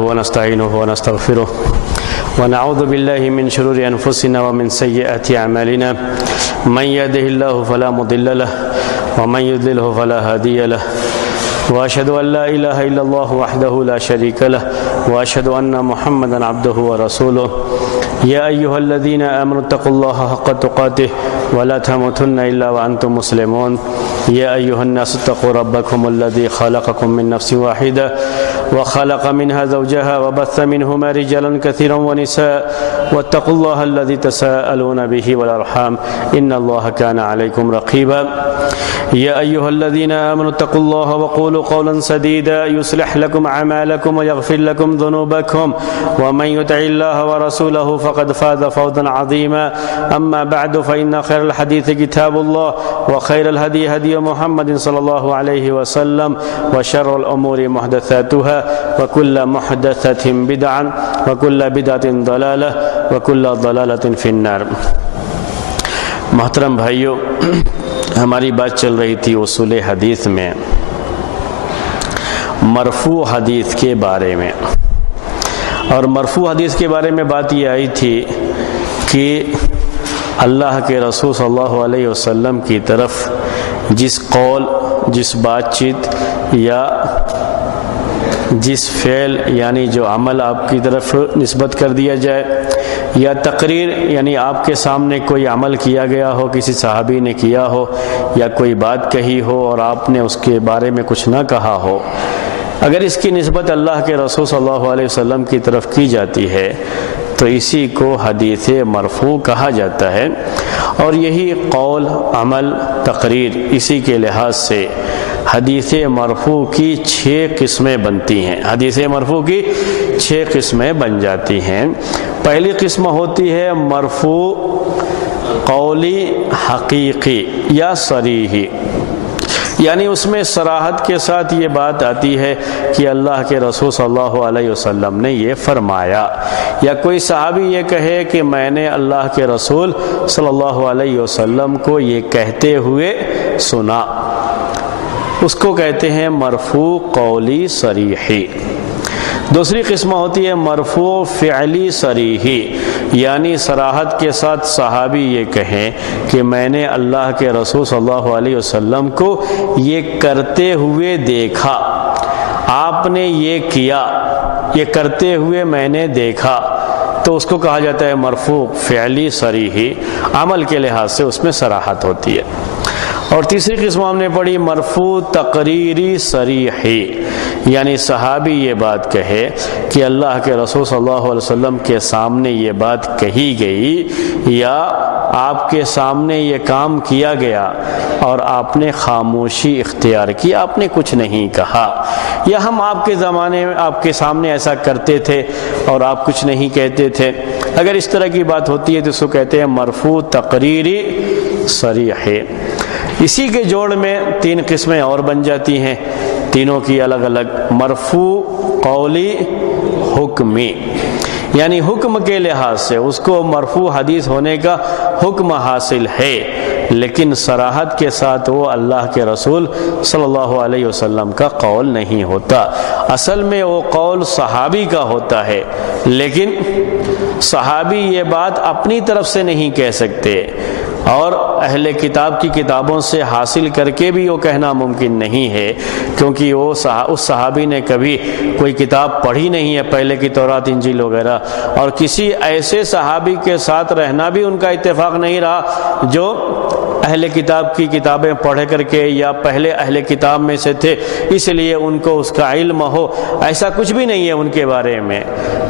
ونستعينه ونستغفره ونعوذ بالله من شرور أنفسنا ومن سيئات أعمالنا من يهده الله فلا مضل له ومن يضلله فلا هادي له وأشهد أن لا إله إلا الله وحده لا شريك له وأشهد أن محمدا عبده ورسوله يا أيها الذين آمنوا اتقوا الله حق تقاته ولا تموتن إلا وأنتم مسلمون يا أيها الناس اتقوا ربكم الذي خلقكم من نفس واحدة وخلق منها زوجها وبث منهما رجالا كثيرا ونساء واتقوا الله الذي تساءلون به والأرحام إن الله كان عليكم رقيبا يا أيها الذين آمنوا اتقوا الله وقولوا قولا سديدا يصلح لكم أعمالكم ويغفر لكم ذنوبكم ومن يطع الله ورسوله فقد فاز فوزا عظيما أما بعد فإن خير الحديث كتاب الله وخير الهدي هدي محمد صلى الله عليه وسلم وشر الأمور محدثاتها وكل محدثة بدعة وكل بدعة ضلالة وكل ضلالة في النار. محترم بھائیو، ہماری بات چل رہی تھی اصول حدیث میں مرفوع حدیث کے بارے میں، اور مرفوع حدیث کے بارے میں بات یہ آئی تھی کہ اللہ کے رسول صلی اللہ علیہ وسلم کی طرف جس قول، جس بات چیت یا جس فعل یعنی جو عمل آپ کی طرف نسبت کر دیا جائے، یا تقریر یعنی آپ کے سامنے کوئی عمل کیا گیا ہو، کسی صحابی نے کیا ہو، یا کوئی بات کہی ہو اور آپ نے اس کے بارے میں کچھ نہ کہا ہو، اگر اس کی نسبت اللہ کے رسول صلی اللہ علیہ وسلم کی طرف کی جاتی ہے تو اسی کو حدیث مرفوع کہا جاتا ہے. اور یہی قول، عمل، تقریر، اسی کے لحاظ سے حدیث مرفوع کی 6 قسمیں بنتی ہیں. حدیث مرفوع کی 6 قسمیں بن جاتی ہیں. پہلی قسم ہوتی ہے مرفوع قولی حقیقی یا صریحی، یعنی اس میں صراحت کے ساتھ یہ بات آتی ہے کہ اللہ کے رسول صلی اللہ علیہ وسلم نے یہ فرمایا، یا کوئی صحابی یہ کہے کہ میں نے اللہ کے رسول صلی اللہ علیہ وسلم کو یہ کہتے ہوئے سنا، اس کو کہتے ہیں مرفوع قولی صریحی. دوسری قسم ہوتی ہے مرفوع فعلی صریحی، یعنی صراحت کے ساتھ صحابی یہ کہیں کہ میں نے اللہ کے رسول صلی اللہ علیہ وسلم کو یہ کرتے ہوئے دیکھا، آپ نے یہ کیا، یہ کرتے ہوئے میں نے دیکھا، تو اس کو کہا جاتا ہے مرفوع فعلی صریحی. عمل کے لحاظ سے اس میں صراحت ہوتی ہے. اور تیسری قسم ہم نے پڑھی مرفوع تقریری صریحی، یعنی صحابی یہ بات کہے کہ اللہ کے رسول صلی اللہ علیہ وسلم کے سامنے یہ بات کہی گئی، یا آپ کے سامنے یہ کام کیا گیا اور آپ نے خاموشی اختیار کی، آپ نے کچھ نہیں کہا، یا ہم آپ کے زمانے میں آپ کے سامنے ایسا کرتے تھے اور آپ کچھ نہیں کہتے تھے. اگر اس طرح کی بات ہوتی ہے تو اس کو کہتے ہیں مرفوع تقریری صریحی. اسی کے جوڑ میں 3 قسمیں اور بن جاتی ہیں، تینوں کی الگ الگ. مرفوع قولی حکمی، یعنی حکم کے لحاظ سے اس کو مرفوع حدیث ہونے کا حکم حاصل ہے، لیکن صراحت کے ساتھ وہ اللہ کے رسول صلی اللہ علیہ وسلم کا قول نہیں ہوتا. اصل میں وہ قول صحابی کا ہوتا ہے، لیکن صحابی یہ بات اپنی طرف سے نہیں کہہ سکتے، اور اہل کتاب کی کتابوں سے حاصل کر کے بھی وہ کہنا ممکن نہیں ہے، کیونکہ وہ اس صحابی نے کبھی کوئی کتاب پڑھی نہیں ہے پہلے کی تورات، انجیل وغیرہ، اور کسی ایسے صحابی کے ساتھ رہنا بھی ان کا اتفاق نہیں رہا جو اہل کتاب کی کتابیں پڑھ کر کے یا پہلے اہل کتاب میں سے تھے، اس لیے ان کو اس کا علم ہو، ایسا کچھ بھی نہیں ہے ان کے بارے میں.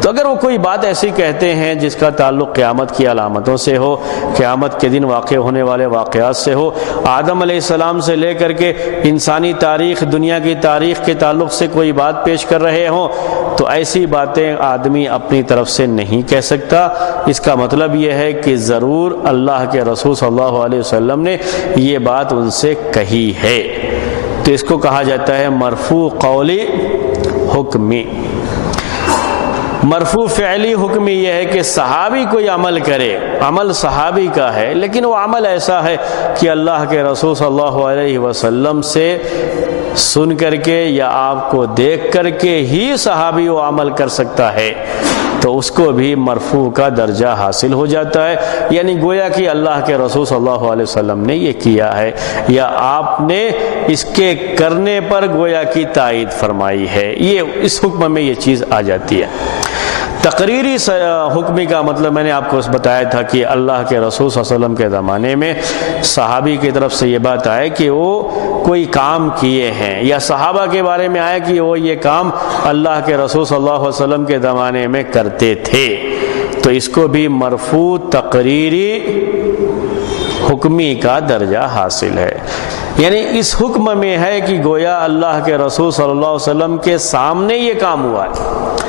تو اگر وہ کوئی بات ایسی کہتے ہیں جس کا تعلق قیامت کی علامتوں سے ہو، قیامت کے دن واقع ہونے والے واقعات سے ہو، آدم علیہ السلام سے لے کر کے انسانی تاریخ، دنیا کی تاریخ کے تعلق سے کوئی بات پیش کر رہے ہوں، تو ایسی باتیں آدمی اپنی طرف سے نہیں کہہ سکتا. اس کا مطلب یہ ہے کہ ضرور اللہ کے رسول صلی اللہ علیہ وسلم نے یہ بات ان سے کہی ہے، تو اس کو کہا جاتا ہے مرفوع قولی حکمی. مرفوع فعلی حکمی یہ ہے کہ صحابی کوئی عمل کرے، عمل صحابی کا ہے، لیکن وہ عمل ایسا ہے کہ اللہ کے رسول صلی اللہ علیہ وسلم سے سن کر کے یا آپ کو دیکھ کر کے ہی صحابی وہ عمل کر سکتا ہے تو اس کو بھی مرفوع کا درجہ حاصل ہو جاتا ہے، یعنی گویا کہ اللہ کے رسول صلی اللہ علیہ وسلم نے یہ کیا ہے یا آپ نے اس کے کرنے پر گویا کی تائید فرمائی ہے، یہ اس حکم میں یہ چیز آ جاتی ہے۔ تقریری حکمی کا مطلب میں نے آپ کو بتایا تھا کہ اللہ کے رسول صلی اللہ علیہ وسلم کے زمانے میں صحابی کی طرف سے یہ بات آئے کہ وہ کوئی کام کیے ہیں، یا صحابہ کے بارے میں آیا کہ وہ یہ کام اللہ کے رسول صلی اللہ علیہ وسلم کے زمانے میں کرتے تھے، تو اس کو بھی مرفوع تقریری حکمی کا درجہ حاصل ہے۔ یعنی اس حکم میں ہے کہ گویا اللہ کے رسول صلی اللہ علیہ وسلم کے سامنے یہ کام ہوا ہے،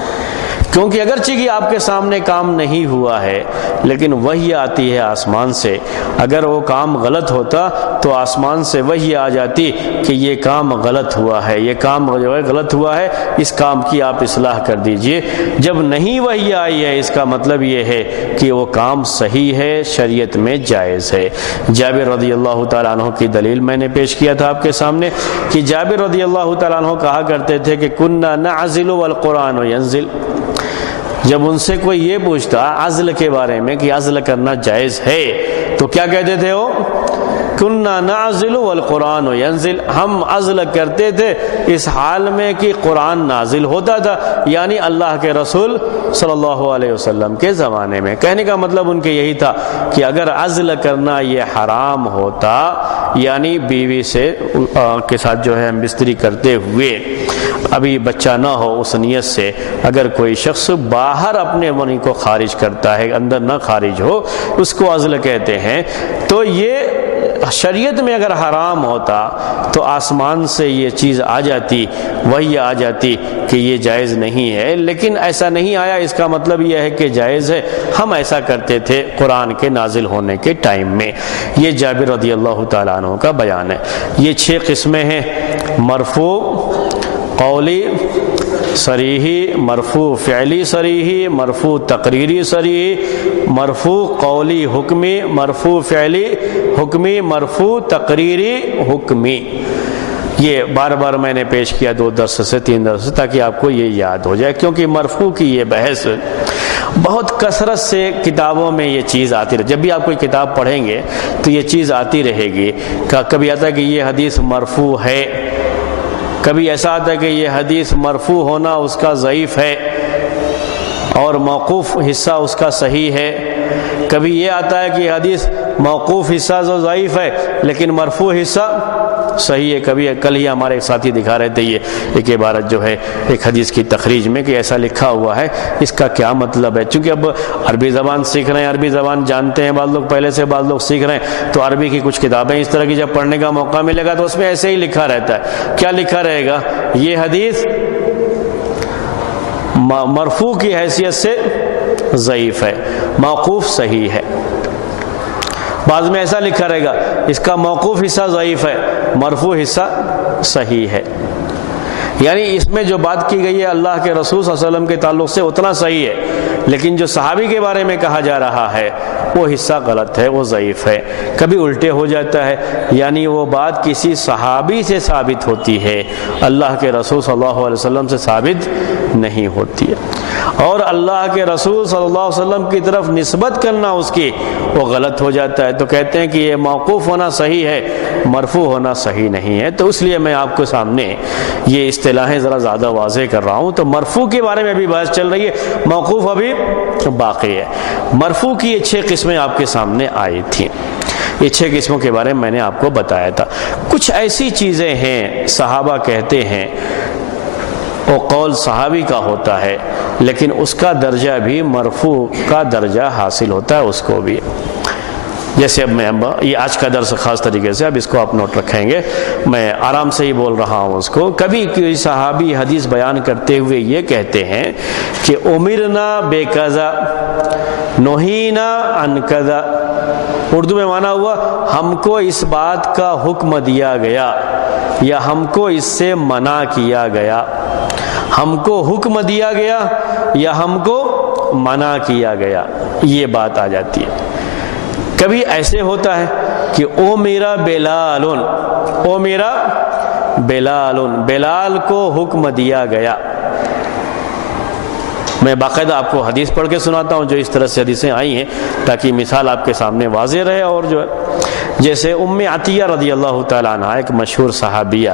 کیونکہ اگرچہ کہ آپ کے سامنے کام نہیں ہوا ہے لیکن وحی آتی ہے آسمان سے، اگر وہ کام غلط ہوتا تو آسمان سے وحی آ جاتی کہ یہ کام غلط ہوا ہے، یہ کام جو ہے غلط ہوا ہے، اس کام کی آپ اصلاح کر دیجئے۔ جب نہیں وحی آئی ہے اس کا مطلب یہ ہے کہ وہ کام صحیح ہے، شریعت میں جائز ہے۔ جابر رضی اللہ تعالیٰ عنہ کی دلیل میں نے پیش کیا تھا آپ کے سامنے کہ جابر رضی اللہ تعالیٰ عنہ کہا کرتے تھے کہ کننا نعزل والقرآن ینزل۔ جب ان سے کوئی یہ پوچھتا عزل کے بارے میں کہ عزل کرنا جائز ہے تو کیا کہتے تھے وہ؟ کننا نعزل والقرآن ینزل، ہم عزل کرتے تھے اس حال میں کہ قرآن نازل ہوتا تھا، یعنی اللہ کے رسول صلی اللہ علیہ وسلم کے زمانے میں۔ کہنے کا مطلب ان کے یہی تھا کہ اگر عزل کرنا یہ حرام ہوتا، یعنی بیوی سے کے ساتھ جو ہے ہم بستری کرتے ہوئے ابھی بچہ نہ ہو اس نیت سے اگر کوئی شخص باہر اپنے منی کو خارج کرتا ہے، اندر نہ خارج ہو، اس کو عزل کہتے ہیں۔ تو یہ شریعت میں اگر حرام ہوتا تو آسمان سے یہ چیز آ جاتی، وہی آ جاتی کہ یہ جائز نہیں ہے، لیکن ایسا نہیں آیا۔ اس کا مطلب یہ ہے کہ جائز ہے، ہم ایسا کرتے تھے قرآن کے نازل ہونے کے ٹائم میں۔ یہ جابر رضی اللہ تعالیٰ عنہ کا بیان ہے۔ یہ 6 قسمیں ہیں: مرفوع قولی صریحی، مرفوع فعلی صریحی، مرفوع تقریری صریحی، مرفوع قولی حکمی، مرفوع فعلی حکمی، مرفوع تقریری حکمی۔ یہ بار بار میں نے پیش کیا 2 درس سے 3 درس سے تاکہ آپ کو یہ یاد ہو جائے، کیونکہ مرفوع کی یہ بحث بہت کثرت سے کتابوں میں یہ چیز آتی رہے۔ جب بھی آپ کوئی کتاب پڑھیں گے تو یہ چیز آتی رہے گی۔ کبھی آتا ہے کہ یہ حدیث مرفوع ہے، کبھی ایسا آتا ہے کہ یہ حدیث مرفوع ہونا اس کا ضعیف ہے اور موقوف حصہ اس کا صحیح ہے۔ کبھی یہ آتا ہے کہ یہ حدیث موقوف حصہ جو ضعیف ہے لیکن مرفوع حصہ صحیح ہے۔ کبھی کل ہی ہمارے ایک ساتھی دکھا رہے تھے یہ ایک عبارت جو ہے ایک حدیث کی تخریج میں کہ ایسا لکھا ہوا ہے، اس کا کیا مطلب ہے؟ چونکہ اب عربی زبان سیکھ رہے ہیں، عربی زبان جانتے ہیں بعض لوگ، پہلے سے بعض لوگ سیکھ رہے ہیں، تو عربی کی کچھ کتابیں اس طرح کی جب پڑھنے کا موقع ملے گا تو اس میں ایسے ہی لکھا رہتا ہے۔ کیا لکھا رہے گا؟ یہ حدیث مرفوع کی حیثیت سے ضعیف ہے، موقوف صحیح ہے۔ بعض میں ایسا لکھا رہے گا اس کا موقوف حصہ ضعیف ہے، مرفوع حصہ صحیح ہے۔ یعنی اس میں جو بات کی گئی ہے اللہ کے رسول صلی اللہ علیہ وسلم کے تعلق سے اتنا صحیح ہے، لیکن جو صحابی کے بارے میں کہا جا رہا ہے وہ حصہ غلط ہے، وہ ضعیف ہے۔ کبھی الٹے ہو جاتا ہے، یعنی وہ بات کسی صحابی سے ثابت ہوتی ہے، اللہ کے رسول صلی اللہ علیہ وسلم سے ثابت نہیں ہوتی ہے، اور اللہ کے رسول صلی اللہ علیہ وسلم کی طرف نسبت کرنا اس کی وہ غلط ہو جاتا ہے۔ تو کہتے ہیں کہ یہ موقوف ہونا صحیح ہے، مرفوع ہونا صحیح نہیں ہے۔ تو اس لیے میں آپ کے سامنے یہ اصطلاحیں ذرا زیادہ واضح کر رہا ہوں۔ تو مرفوع کے بارے میں بھی بحث چل رہی ہے، موقوف ابھی باقی ہے۔ مرفوع کی یہ 6 قسمیں آپ کے سامنے آئی تھیں، یہ 6 قسموں کے بارے میں میں نے آپ کو بتایا تھا۔ کچھ ایسی چیزیں ہیں صحابہ کہتے ہیں وہ قول صحابی کا ہوتا ہے لیکن اس کا درجہ بھی مرفوع کا درجہ حاصل ہوتا ہے اس کو بھی۔ جیسے اب میں یہ آج کا درس خاص طریقے سے اب اس کو آپ نوٹ رکھیں گے، میں آرام سے ہی بول رہا ہوں اس کو۔ کبھی کوئی صحابی حدیث بیان کرتے ہوئے یہ کہتے ہیں کہ امرنا بے قضا نہینا عن قضا، اردو میں معنی ہوا ہم کو اس بات کا حکم دیا گیا یا ہم کو اس سے منع کیا گیا، ہم کو حکم دیا گیا یا ہم کو منع کیا گیا، یہ بات آ جاتی ہے۔ کبھی ایسے ہوتا ہے کہ او میرا بلال، او میرا بلال کو حکم دیا گیا. میں باقاعدہ آپ کو حدیث پڑھ کے سناتا ہوں جو اس طرح سے حدیثیں آئی ہیں تاکہ مثال آپ کے سامنے واضح رہے. اور جو ہے جیسے ام عطیہ رضی اللہ تعالیٰ عنہ ایک مشہور صحابیہ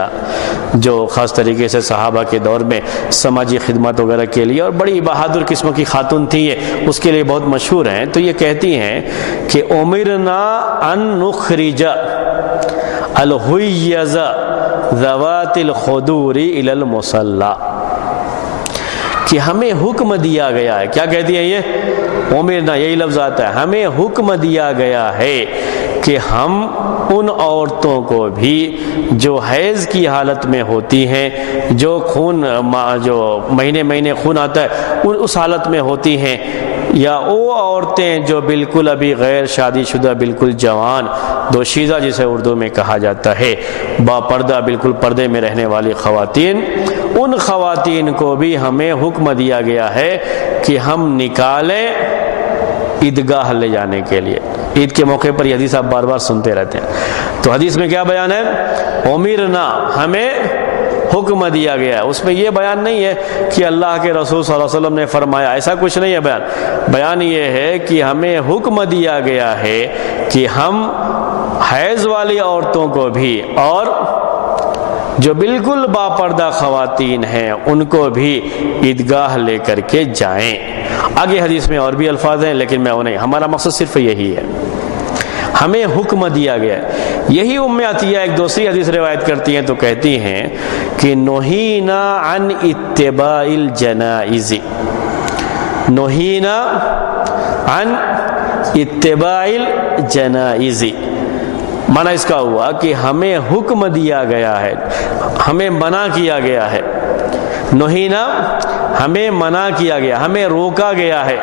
جو خاص طریقے سے صحابہ کے دور میں سماجی خدمات وغیرہ کے لیے اور بڑی بہادر قسم کی خاتون تھی یہ اس کے لیے بہت مشہور ہیں. تو یہ کہتی ہیں کہ امرنا ان نخرج الحیض ذوات الخدور الی المصلی، کہ ہمیں حکم دیا گیا ہے. کیا کہتی ہیں یہ؟ امرنا، یہی لفظ آتا ہے، ہمیں حکم دیا گیا ہے کہ ہم ان عورتوں کو بھی جو حیض کی حالت میں ہوتی ہیں، جو خون جو مہینے خون آتا ہے اس حالت میں ہوتی ہیں، یا وہ عورتیں جو بالکل ابھی غیر شادی شدہ بالکل جوان دوشیزہ جسے اردو میں کہا جاتا ہے، با پردہ بالکل پردے میں رہنے والی خواتین، ان خواتین کو بھی ہمیں حکم دیا گیا ہے کہ ہم نکالیں عیدگاہ لے جانے کے لیے. عید کے موقع پر یہ حدیث آپ بار بار سنتے رہتے ہیں. تو حدیث میں کیا بیان ہے؟ امرنا، ہمیں حکم دیا گیا ہے. اس میں یہ بیان نہیں ہے کہ اللہ کے رسول صلی اللہ علیہ وسلم نے فرمایا، ایسا کچھ نہیں ہے. بیان یہ ہے کہ ہمیں حکم دیا گیا ہے کہ ہم حیض والی عورتوں کو بھی اور جو بالکل باپردہ خواتین ہیں ان کو بھی عیدگاہ لے کر کے جائیں. آگے حدیث میں اور بھی الفاظ ہیں لیکن میں انہیں، ہمارا مقصد صرف یہی ہے، ہمیں حکم دیا گیا ہے. یہی ام عطیہ ایک دوسری حدیث روایت کرتی ہیں تو کہتی ہیں کہ نہینا عن اتباع الجنائز، نہینا عن اتباع الجنائز، معنی اس کا ہوا کہ ہمیں حکم دیا گیا ہے، ہمیں منع کیا گیا ہے. نہینا، ہمیں منع کیا گیا، ہمیں روکا گیا ہے.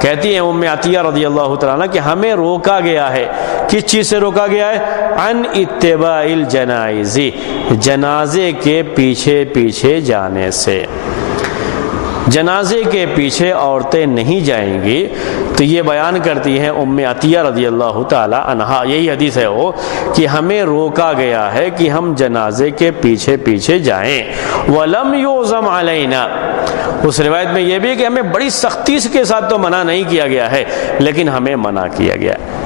کہتی ہیں ام عطیہ رضی اللہ تعالیٰ عنہ کہ ہمیں روکا گیا ہے. کس چیز سے روکا گیا ہے؟ عن اتباع الجنائز، جنازے کے پیچھے پیچھے جانے سے. جنازے کے پیچھے عورتیں نہیں جائیں گی. تو یہ بیان کرتی ہیں ام عطیہ رضی اللہ تعالی عنہا، یہی حدیث ہے وہ، کہ ہمیں روکا گیا ہے کہ ہم جنازے کے پیچھے پیچھے جائیں. وَلَمْ يُعْزَمْ عَلَيْنَا، اس روایت میں یہ بھی ہے کہ ہمیں بڑی سختی کے ساتھ تو منع نہیں کیا گیا ہے لیکن ہمیں منع کیا گیا ہے.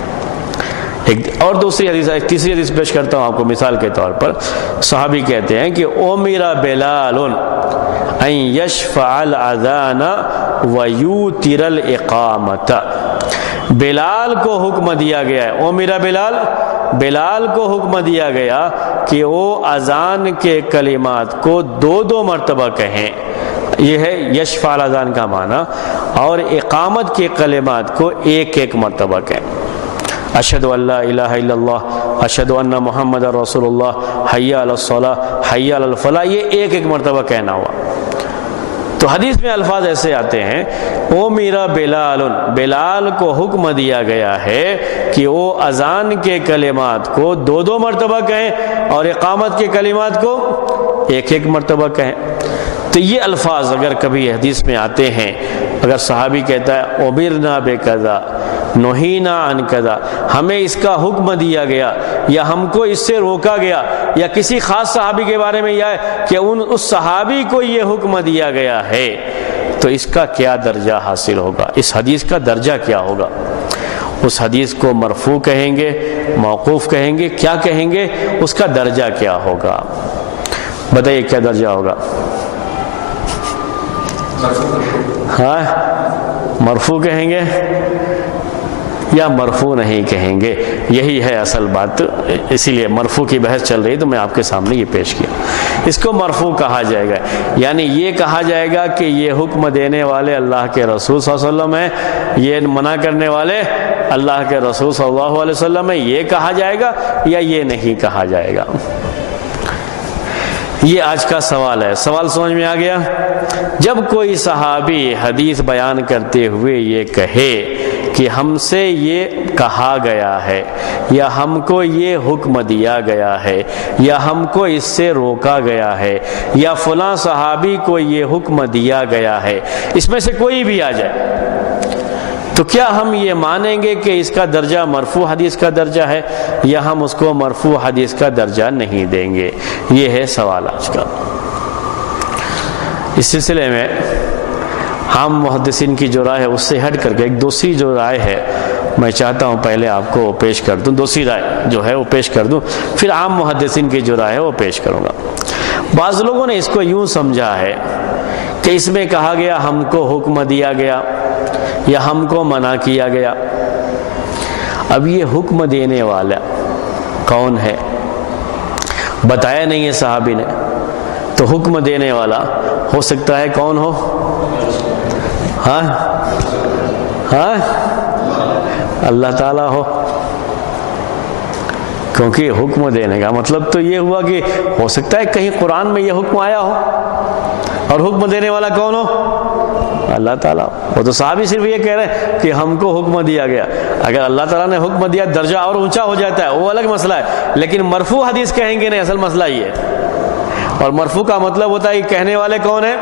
ایک اور دوسری حدیث، ایک تیسری حدیث پیش کرتا ہوں آپ کو مثال کے طور پر. صحابی کہتے ہیں کہ اُمِرَ بِلَالٌ ان یشفع الاذان ویوتر الاقامت، بلال کو حکم دیا گیا ہے. اُمِرَ بلال، بلال کو حکم دیا گیا کہ وہ اذان کے کلمات کو دو مرتبہ کہیں. یہ ہے یشفع الاذان کا معنی، اور اقامت کے کلمات کو ایک مرتبہ کہیں. اشہد ان لا الہ الا اللہ، اشہد ان محمد رسول اللہ، حی علی الصلاۃ، حی علی الفلاح، یہ ایک مرتبہ کہنا ہوا. تو حدیث میں الفاظ ایسے آتے ہیں، اُمِرَ بلال، بلال کو حکم دیا گیا ہے کہ وہ اذان کے کلمات کو دو مرتبہ کہیں اور اقامت کے کلمات کو ایک مرتبہ کہیں. تو یہ الفاظ اگر کبھی حدیث میں آتے ہیں، اگر صحابی کہتا ہے اُمِرْنَا بِكَذَا نُهِينَا عَنْ كَذَا، ہمیں اس کا حکم دیا گیا یا ہم کو اس سے روکا گیا، یا کسی خاص صحابی کے بارے میں یہ ہے کہ اس صحابی کو یہ حکم دیا گیا ہے، تو اس کا کیا درجہ حاصل ہوگا، اس حدیث کا درجہ کیا ہوگا؟ اس حدیث کو مرفوع کہیں گے، موقوف کہیں گے، کیا کہیں گے؟ اس کا درجہ کیا ہوگا؟ بتائیے کیا درجہ ہوگا؟ ہاں، مرفوع کہیں گے یا مرفوع نہیں کہیں گے؟ یہی ہے اصل بات. اسی لیے مرفوع کی بحث چل رہی تو میں آپ کے سامنے یہ پیش کیا. اس کو مرفوع کہا جائے گا، یعنی یہ کہا جائے گا کہ یہ حکم دینے والے اللہ کے رسول صلی اللہ علیہ وسلم ہیں، یہ منع کرنے والے اللہ کے رسول صلی اللہ علیہ وسلم ہیں، یہ کہا جائے گا یا یہ نہیں کہا جائے گا؟ یہ آج کا سوال ہے. سوال سمجھ میں آ گیا؟ جب کوئی صحابی حدیث بیان کرتے ہوئے یہ کہے کہ ہم سے یہ کہا گیا ہے، یا ہم کو یہ حکم دیا گیا ہے، یا ہم کو اس سے روکا گیا ہے، یا فلاں صحابی کو یہ حکم دیا گیا ہے، اس میں سے کوئی بھی آ جائے، تو کیا ہم یہ مانیں گے کہ اس کا درجہ مرفوع حدیث کا درجہ ہے، یا ہم اس کو مرفوع حدیث کا درجہ نہیں دیں گے؟ یہ ہے سوال آج کا۔ اس سلسلے میں عام محدثین کی جو رائے ہے اس سے ہٹ کر کے ایک دوسری جو رائے ہے میں چاہتا ہوں پہلے آپ کو پیش کر دوں، دوسری رائے جو ہے وہ پیش کر دوں، پھر عام محدثین کی جو رائے ہے وہ پیش کروں گا۔ بعض لوگوں نے اس کو یوں سمجھا ہے کہ اس میں کہا گیا ہم کو حکم دیا گیا یا ہم کو منع کیا گیا۔ اب یہ حکم دینے والا کون ہے بتایا نہیں ہے صحابی نے، تو حکم دینے والا ہو سکتا ہے کون ہو؟ ہاں اللہ تعالیٰ ہو، کیونکہ حکم دینے کا مطلب تو یہ ہوا کہ ہو سکتا ہے کہیں قرآن میں یہ حکم آیا ہو، اور حکم دینے والا کون ہو؟ اللہ تعالیٰ۔ وہ تو صحابی صرف یہ کہہ رہے ہیں کہ ہم کو حکم دیا گیا، اگر اللہ تعالیٰ نے حکم دیا درجہ اور اونچا ہو جاتا ہے وہ الگ مسئلہ ہے، لیکن مرفوع حدیث کہیں گے نہیں، اصل مسئلہ یہ ہے۔ اور مرفوع کا مطلب ہوتا ہے کہ کہنے والے کون ہیں؟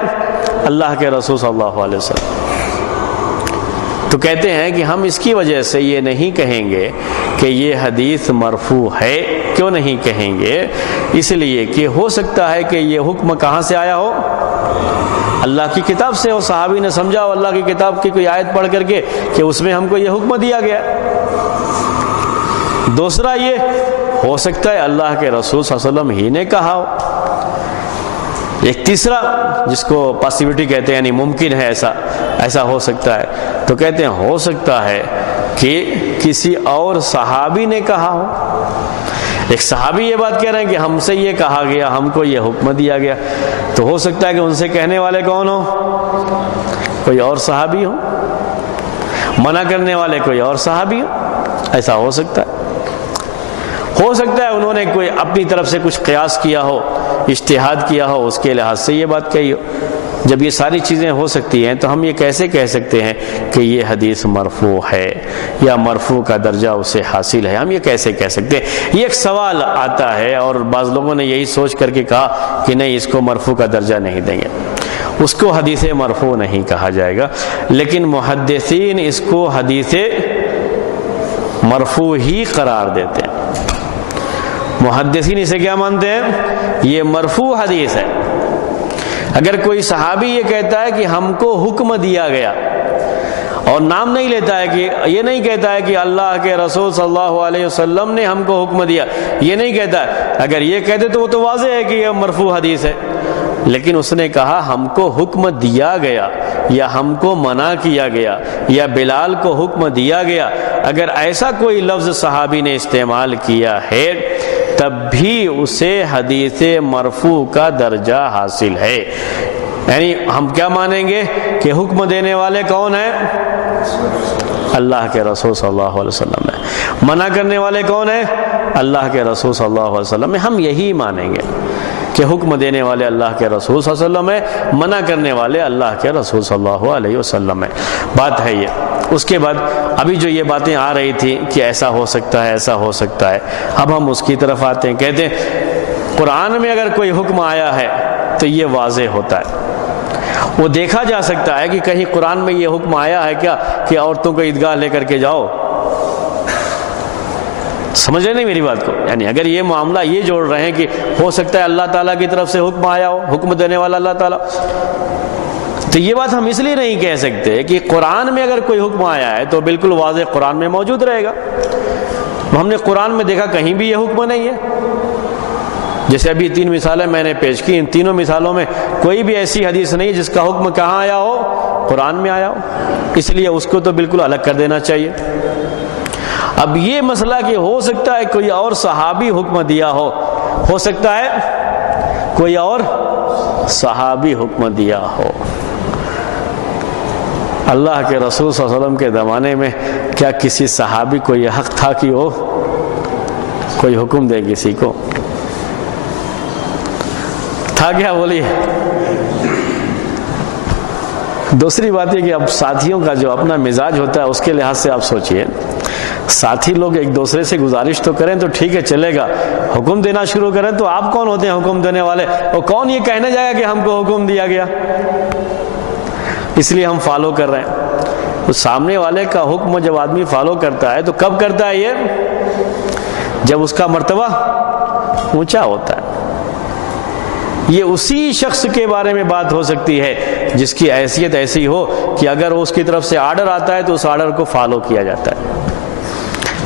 اللہ کے رسول صلی اللہ علیہ وسلم۔ تو کہتے ہیں کہ ہم اس کی وجہ سے یہ نہیں کہیں گے کہ یہ حدیث مرفوع ہے۔ کیوں نہیں کہیں گے؟ اس لیے کہ ہو سکتا ہے کہ یہ حکم کہاں سے آیا ہو؟ اللہ کی کتاب سے ہو، صحابی نے سمجھا ہو اللہ کی کتاب کی کوئی آیت پڑھ کر کے کہ اس میں ہم کو یہ حکم دیا گیا۔ دوسرا یہ ہو سکتا ہے اللہ کے رسول صلی اللہ علیہ وسلم ہی نے کہا ہو۔ ایک تیسرا جس کو پاسیبلٹی کہتے ہیں، یعنی ممکن ہے ایسا ہو سکتا ہے، تو کہتے ہیں ہو سکتا ہے کہ کسی اور صحابی نے کہا ہو۔ ایک صحابی یہ بات کہہ رہے ہیں کہ ہم سے یہ کہا گیا، ہم کو یہ حکم دیا گیا، تو ہو سکتا ہے کہ ان سے کہنے والے کون ہو؟ کوئی اور صحابی ہو، منع کرنے والے کوئی اور صحابی ہو، ایسا ہو سکتا ہے۔ ہو سکتا ہے انہوں نے کوئی اپنی طرف سے کچھ قیاس کیا ہو، اجتہاد کیا ہو، اس کے لحاظ سے یہ بات کہی ہو۔ جب یہ ساری چیزیں ہو سکتی ہیں تو ہم یہ کیسے کہہ سکتے ہیں کہ یہ حدیث مرفوع ہے یا مرفوع کا درجہ اسے حاصل ہے؟ ہم یہ کیسے کہہ سکتے ہیں؟ یہ ایک سوال آتا ہے، اور بعض لوگوں نے یہی سوچ کر کے کہا کہ نہیں، اس کو مرفوع کا درجہ نہیں دیں گے، اس کو حدیث مرفوع نہیں کہا جائے گا۔ لیکن محدثین اس کو حدیث مرفوع ہی قرار دیتے ہیں۔ محدثین اسے کیا مانتے ہیں؟ یہ مرفوع حدیث ہے۔ اگر کوئی صحابی یہ کہتا ہے کہ ہم کو حکم دیا گیا، اور نام نہیں لیتا ہے، کہ یہ نہیں کہتا ہے کہ اللہ کے رسول صلی اللہ علیہ وسلم نے ہم کو حکم دیا، یہ نہیں کہتا ہے، اگر یہ کہتے تو وہ تو واضح ہے کہ یہ مرفوع حدیث ہے۔ لیکن اس نے کہا ہم کو حکم دیا گیا، یا ہم کو منع کیا گیا، یا بلال کو حکم دیا گیا، اگر ایسا کوئی لفظ صحابی نے استعمال کیا ہے تب بھی اسے حدیث مرفوع کا درجہ حاصل ہے۔ یعنی ہم کیا مانیں گے کہ حکم دینے والے کون ہیں؟ اللہ کے رسول صلی اللہ علیہ وسلم ہے۔ منع کرنے والے کون ہیں؟ اللہ کے رسول صلی اللہ علیہ وسلم ہے۔ ہم یہی مانیں گے کہ حکم دینے والے اللہ کے رسول صلی اللہ علیہ وسلم ہے، منع کرنے والے اللہ کے رسول صلی اللہ علیہ وسلم ہے۔ بات ہے یہ۔ اس کے بعد ابھی جو یہ باتیں آ رہی تھی کہ ایسا ہو سکتا ہے، ایسا ہو سکتا ہے، اب ہم اس کی طرف آتے ہیں۔ کہتے ہیں قرآن میں اگر کوئی حکم آیا ہے تو یہ واضح ہوتا ہے، وہ دیکھا جا سکتا ہے کہ کہیں قرآن میں یہ حکم آیا ہے کیا کہ عورتوں کو عیدگاہ لے کر کے جاؤ۔ سمجھ رہے نہیں میری بات کو؟ یعنی اگر یہ معاملہ یہ جوڑ رہے ہیں کہ ہو سکتا ہے اللہ تعالیٰ کی طرف سے حکم آیا ہو، حکم دینے والا اللہ تعالیٰ، تو یہ بات ہم اس لیے نہیں کہہ سکتے کہ قرآن میں اگر کوئی حکم آیا ہے تو بالکل واضح قرآن میں موجود رہے گا۔ ہم نے قرآن میں دیکھا کہیں بھی یہ حکم نہیں ہے۔ جیسے ابھی 3 مثالیں میں نے پیش کی، ان تینوں مثالوں میں کوئی بھی ایسی حدیث نہیں جس کا حکم کہاں آیا ہو؟ قرآن میں آیا ہو۔ اس لیے اس کو تو بالکل الگ کر دینا چاہیے۔ اب یہ مسئلہ کہ ہو سکتا ہے کوئی اور صحابی حکم دیا ہو سکتا ہے کوئی اور صحابی حکم دیا ہو۔ اللہ کے رسول صلی اللہ علیہ وسلم کے زمانے میں کیا کسی صحابی کو یہ حق تھا کہ وہ کوئی حکم دے کسی کو؟ تھا کیا؟ بولیے۔ دوسری بات یہ کہ اب ساتھیوں کا جو اپنا مزاج ہوتا ہے اس کے لحاظ سے آپ سوچئے، ساتھی لوگ ایک دوسرے سے گزارش تو کریں تو ٹھیک ہے چلے گا، حکم دینا شروع کریں تو آپ کون ہوتے ہیں حکم دینے والے؟ اور کون یہ کہنے جائے گا کہ ہم کو حکم دیا گیا؟ اس لیے ہم فالو کر رہے ہیں۔ اس سامنے والے کا حکم جب آدمی فالو کرتا ہے تو کب کرتا ہے؟ یہ جب اس کا مرتبہ اونچا ہوتا ہے۔ یہ اسی شخص کے بارے میں بات ہو سکتی ہے جس کی حیثیت ایسی ہو کہ اگر اس کی طرف سے آرڈر آتا ہے تو اس آرڈر کو فالو کیا جاتا ہے،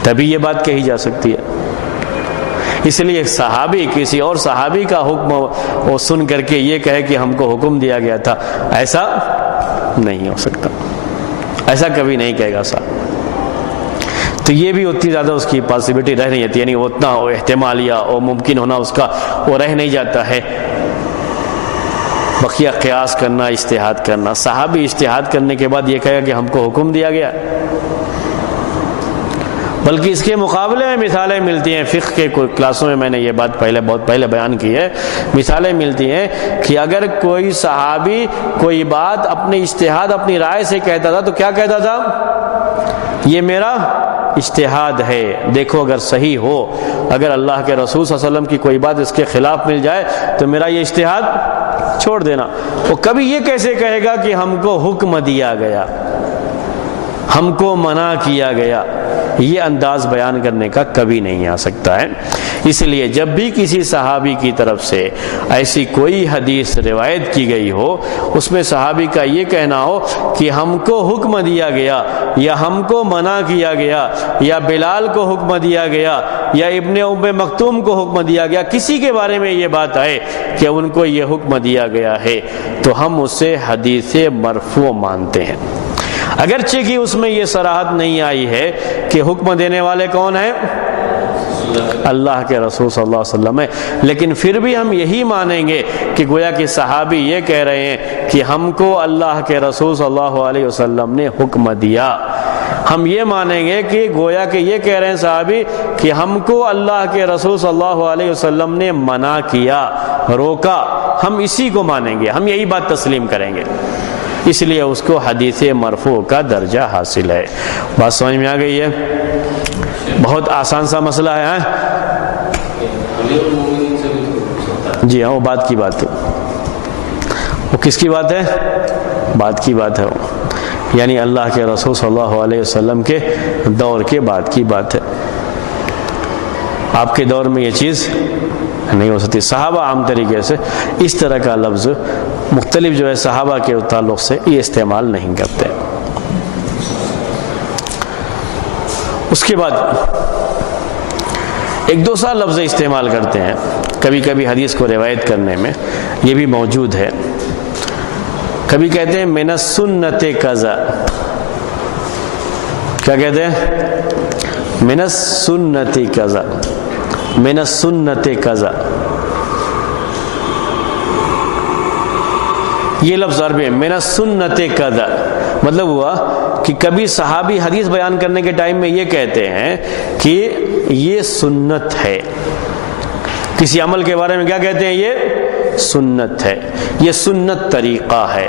تبھی یہ بات کہی جا سکتی ہے۔ اس لیے ایک صحابی کسی اور صحابی کا حکم وہ سن کر کے یہ کہے کہ ہم کو حکم دیا گیا تھا، ایسا نہیں ہو سکتا، ایسا کبھی نہیں کہے گا صاحب۔ تو یہ بھی اتنی زیادہ اس کی پاسبلٹی رہ نہیں جاتی، یعنی اتنا احتمال یا ممکن ہونا اس کا وہ رہ نہیں جاتا ہے۔ بقیہ قیاس کرنا، اجتہاد کرنا، صحابی اجتہاد کرنے کے بعد یہ کہے کہ ہم کو حکم دیا گیا، بلکہ اس کے مقابلے میں مثالیں ملتی ہیں۔ فقہ کے کوئی کلاسوں میں میں نے یہ بات بہت پہلے بیان کی ہے، مثالیں ملتی ہیں کہ اگر کوئی صحابی کوئی بات اپنے اجتہاد اپنی رائے سے کہتا تھا تو کیا کہتا تھا؟ یہ میرا اجتہاد ہے، دیکھو اگر صحیح ہو، اگر اللہ کے رسول صلی اللہ علیہ وسلم کی کوئی بات اس کے خلاف مل جائے تو میرا یہ اجتہاد چھوڑ دینا۔ وہ کبھی یہ کیسے کہے گا کہ ہم کو حکم دیا گیا، ہم کو منع کیا گیا؟ یہ انداز بیان کرنے کا کبھی نہیں آ سکتا ہے۔ اس لیے جب بھی کسی صحابی کی طرف سے ایسی کوئی حدیث روایت کی گئی ہو، اس میں صحابی کا یہ کہنا ہو کہ ہم کو حکم دیا گیا، یا ہم کو منع کیا گیا، یا بلال کو حکم دیا گیا، یا ابن ام مکتوم کو حکم دیا گیا، کسی کے بارے میں یہ بات آئے کہ ان کو یہ حکم دیا گیا ہے، تو ہم اسے حدیث مرفوع مانتے ہیں، اگرچہ کہ اس میں یہ صراحت نہیں آئی ہے کہ حکم دینے والے کون ہیں؟ اللہ کے رسول صلی اللہ علیہ وسلم ہے، لیکن پھر بھی ہم یہی مانیں گے کہ گویا کہ صحابی یہ کہہ رہے ہیں کہ ہم کو اللہ کے رسول صلی اللہ علیہ وسلم نے حکم دیا۔ ہم یہ مانیں گے کہ گویا کہ یہ کہہ رہے ہیں صحابی کہ ہم کو اللہ کے رسول صلی اللہ علیہ وسلم نے منع کیا، روکا، ہم اسی کو مانیں گے، ہم یہی بات تسلیم کریں گے، اس لیے اس کو حدیث مرفوع کا درجہ حاصل ہے۔ بات سمجھ میں آ گئی ہے؟ بہت آسان سا مسئلہ ہے۔ جی ہاں، وہ بات کی بات ہے، وہ کس کی بات ہے؟ بات کی بات ہے، یعنی اللہ کے رسول صلی اللہ علیہ وسلم کے دور کے بعد کی بات ہے۔ آپ کے دور میں یہ چیز نہیں ہو سکتی۔ صحابہ عام طریقے سے اس طرح کا لفظ مختلف جو ہے صحابہ کے تعلق سے یہ استعمال نہیں کرتے۔ اس کے بعد ایک دوسرا لفظ استعمال کرتے ہیں کبھی کبھی حدیث کو روایت کرنے میں، یہ بھی موجود ہے۔ کبھی کہتے ہیں من السنت کذا، کیا کہتے ہیں؟ من السنت کذا، من السنت کذا، یہ لفظ عربی ہے۔ من السنت کذا مطلب ہوا کہ کبھی صحابی حدیث بیان کرنے کے ٹائم میں یہ کہتے ہیں کہ یہ سنت ہے، کسی عمل کے بارے میں کیا کہتے ہیں؟ یہ سنت ہے، یہ سنت طریقہ ہے،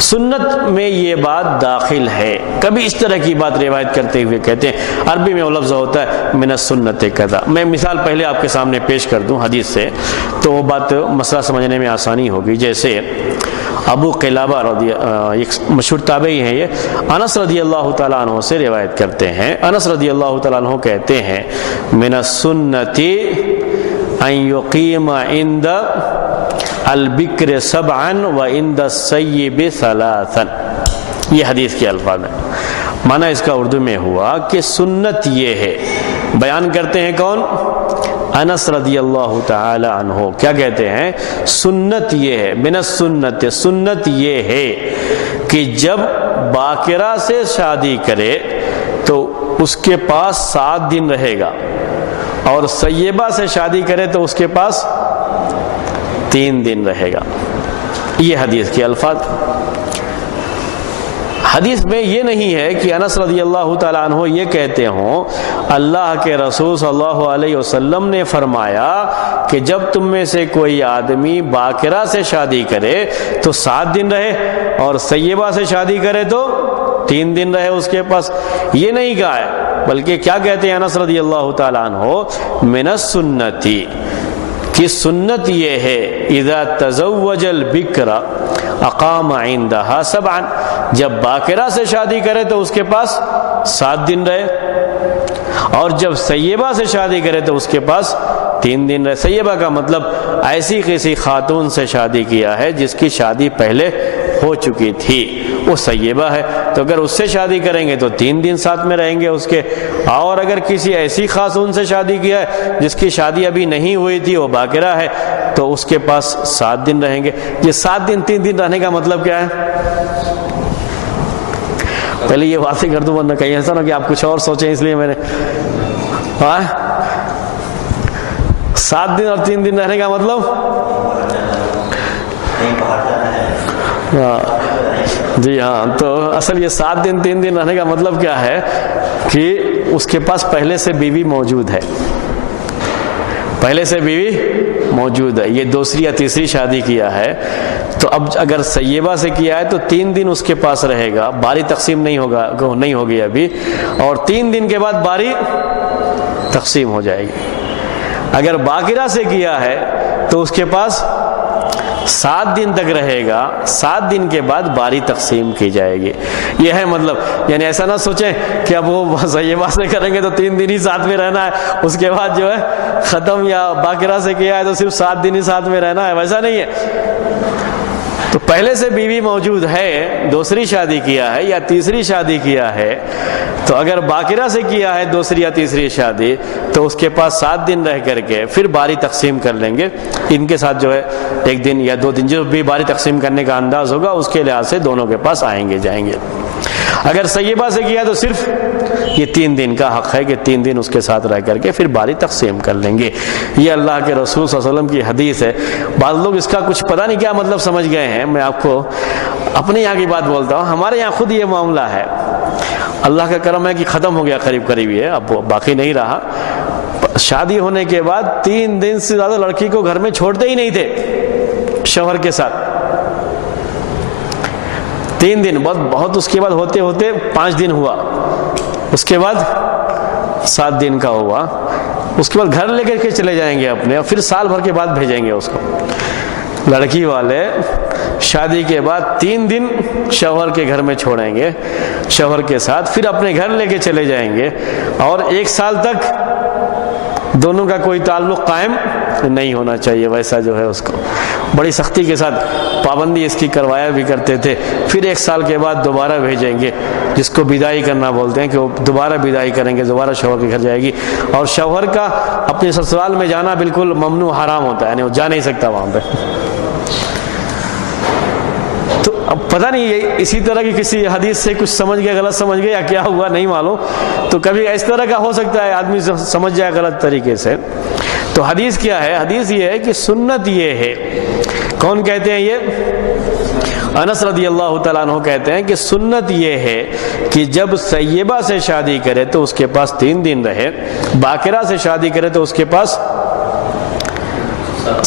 سنت میں یہ بات داخل ہے۔ کبھی اس طرح کی بات روایت کرتے ہوئے کہتے ہیں، عربی میں وہ لفظ ہوتا ہے من السنت کذا۔ میں مثال پہلے آپ کے سامنے پیش کر دوں حدیث سے، تو وہ بات مسئلہ سمجھنے میں آسانی ہوگی۔ جیسے ابو قلابہ ایک مشہور تابعی ہیں، یہ انس رضی اللہ تعالیٰ عنہ سے روایت کرتے ہیں۔ انس رضی اللہ تعالیٰ عنہ کہتے ہیں من السنت ان یقیم عند البکر سبعا و عند السیب ثلاثا، یہ حدیث کے الفاظ ہیں۔ معنی اس کا اردو میں ہوا کہ سنت یہ ہے، بیان کرتے ہیں کون؟ انس رضی اللہ تعالی عنہ کیا کہتے ہیں؟ سنت یہ ہے، من السنت، سنت یہ ہے کہ جب باکرہ سے شادی کرے تو اس کے پاس 7 دن رہے گا، اور سیبہ سے شادی کرے تو اس کے پاس 3 دن رہے گا۔ یہ حدیث کے الفاظ۔ حدیث میں یہ نہیں ہے کہ انس رضی اللہ تعالیٰ عنہ یہ کہتے ہوں اللہ کے رسول صلی اللہ علیہ وسلم نے فرمایا کہ جب تم میں سے کوئی آدمی باکرہ سے شادی کرے تو 7 دن رہے، اور سیبہ سے شادی کرے تو 3 دن رہے اس کے پاس، یہ نہیں کہا ہے۔ بلکہ کیا کہتے ہیں انس رضی اللہ تعالیٰ عنہ؟ من السنتی، کہ سنت یہ ہے اذا تزوج البکر، اقام عندها 7، جب باکرہ سے شادی کرے تو اس کے پاس 7 دن رہے، اور جب سیبہ سے شادی کرے تو اس کے پاس 3 دن رہے۔ سیبہ کا مطلب ایسی کسی خاتون سے شادی کیا ہے جس کی شادی پہلے ہو چکی تھی، وہ سیبہ ہے، تو اگر اس سے شادی کریں گے تو 3 دن ساتھ میں رہیں گے اس کے۔ اور اگر کسی ایسی خاتون سے شادی کیا ہے جس کی شادی ابھی نہیں ہوئی تھی، وہ باکرہ ہے، تو اس کے پاس 7 دن رہیں گے۔ یہ 7 دن 3 دن رہنے کا مطلب کیا ہے؟ پہلے یہ واضح کر دوں، ورنہ کہیں ایسا نہ کہ آپ کچھ اور سوچیں، اس لیے میں نے 7 دن اور 3 دن رہنے کا مطلب جی ہاں، تو اصل یہ 7 دن 3 دن رہنے کا مطلب کیا ہے کہ اس کے پاس پہلے سے بیوی موجود ہے، پہلے سے بیوی موجود ہے، یہ دوسری یا تیسری شادی کیا ہے، تو اب اگر سیبہ سے کیا ہے تو 3 دن اس کے پاس رہے گا، باری تقسیم نہیں ہوگی ابھی، اور 3 دن کے بعد باری تقسیم ہو جائے گی۔ اگر باکرہ سے کیا ہے تو اس کے پاس 7 دن تک رہے گا، 7 دن کے بعد باری تقسیم کی جائے گی۔ یہ ہے مطلب، یعنی ایسا نہ سوچیں کہ اب وہ سیبہ سے کریں گے تو 3 دن ہی ساتھ میں رہنا ہے، اس کے بعد جو ہے ختم، یا باکرہ سے کیا ہے تو صرف 7 دن ہی ساتھ میں رہنا ہے، ویسا نہیں ہے۔ تو پہلے سے بیوی موجود ہے، دوسری شادی کیا ہے یا تیسری شادی کیا ہے، تو اگر باکرہ سے کیا ہے دوسری یا تیسری شادی تو اس کے پاس 7 دن رہ کر کے پھر باری تقسیم کر لیں گے، ان کے ساتھ جو ہے 1 دن یا 2 دن جو بھی باری تقسیم کرنے کا انداز ہوگا اس کے لحاظ سے دونوں کے پاس آئیں گے جائیں گے۔ اگر سیبہ سے کیا تو صرف یہ 3 دن کا حق ہے کہ 3 دن اس کے ساتھ رہ کر کے پھر باری تقسیم کر لیں گے۔ یہ اللہ کے رسول صلی اللہ علیہ وسلم کی حدیث ہے۔ بعض لوگ اس کا کچھ پتہ نہیں کیا مطلب سمجھ گئے ہیں، میں آپ کو اپنے یہاں کی بات بولتا ہوں، ہمارے یہاں خود یہ معاملہ ہے، اللہ کا کرم ہے کہ ختم ہو گیا، قریب ہی ہے، اب باقی نہیں رہا۔ شادی ہونے کے بعد 3 دن سے زیادہ لڑکی کو گھر میں چھوڑتے ہی نہیں تھے شوہر کے ساتھ، 3 دن بہت، اس کے بعد ہوتے ہوتے 5 دن ہوا، اس کے بعد 7 دن کا ہوا، اس کے بعد گھر لے کر کے چلے جائیں گے اپنے، اور پھر سال بھر کے بعد بھیجیں گے اس کو۔ لڑکی والے شادی کے بعد 3 دن شوہر کے گھر میں چھوڑیں گے شوہر کے ساتھ، پھر اپنے گھر لے کے چلے جائیں گے، اور 1 سال تک دونوں کا کوئی تعلق قائم نہیں ہونا چاہیے، ویسا جو ہے اس کو بڑی سختی کے ساتھ پابندی اس کی کروایا بھی کرتے تھے۔ پھر 1 سال کے بعد دوبارہ بھیجیں گے، جس کو بدائی کرنا بولتے ہیں، کہ وہ دوبارہ بدائی کریں گے، دوبارہ شوہر کے گھر جائے گی، اور شوہر کا اپنے سسرال میں جانا بالکل ممنوع حرام ہوتا ہے، یعنی وہ جا نہیں سکتا وہاں پہ۔ تو اب پتہ نہیں یہ اسی طرح کی کسی حدیث سے کچھ سمجھ گئے، غلط سمجھ گئے، یا کیا ہوا نہیں معلوم، تو کبھی اس طرح کا ہو سکتا ہے آدمی سمجھ جائے غلط طریقے سے۔ تو حدیث کیا ہے؟ حدیث یہ ہے کہ سنت یہ ہے، کون کہتے ہیں یہ؟ انس رضی اللہ تعالیٰ عنہ کہتے ہیں کہ سنت یہ ہے کہ جب سیبہ سے شادی کرے تو اس کے پاس 3 دن رہے، باکرہ سے شادی کرے تو اس کے پاس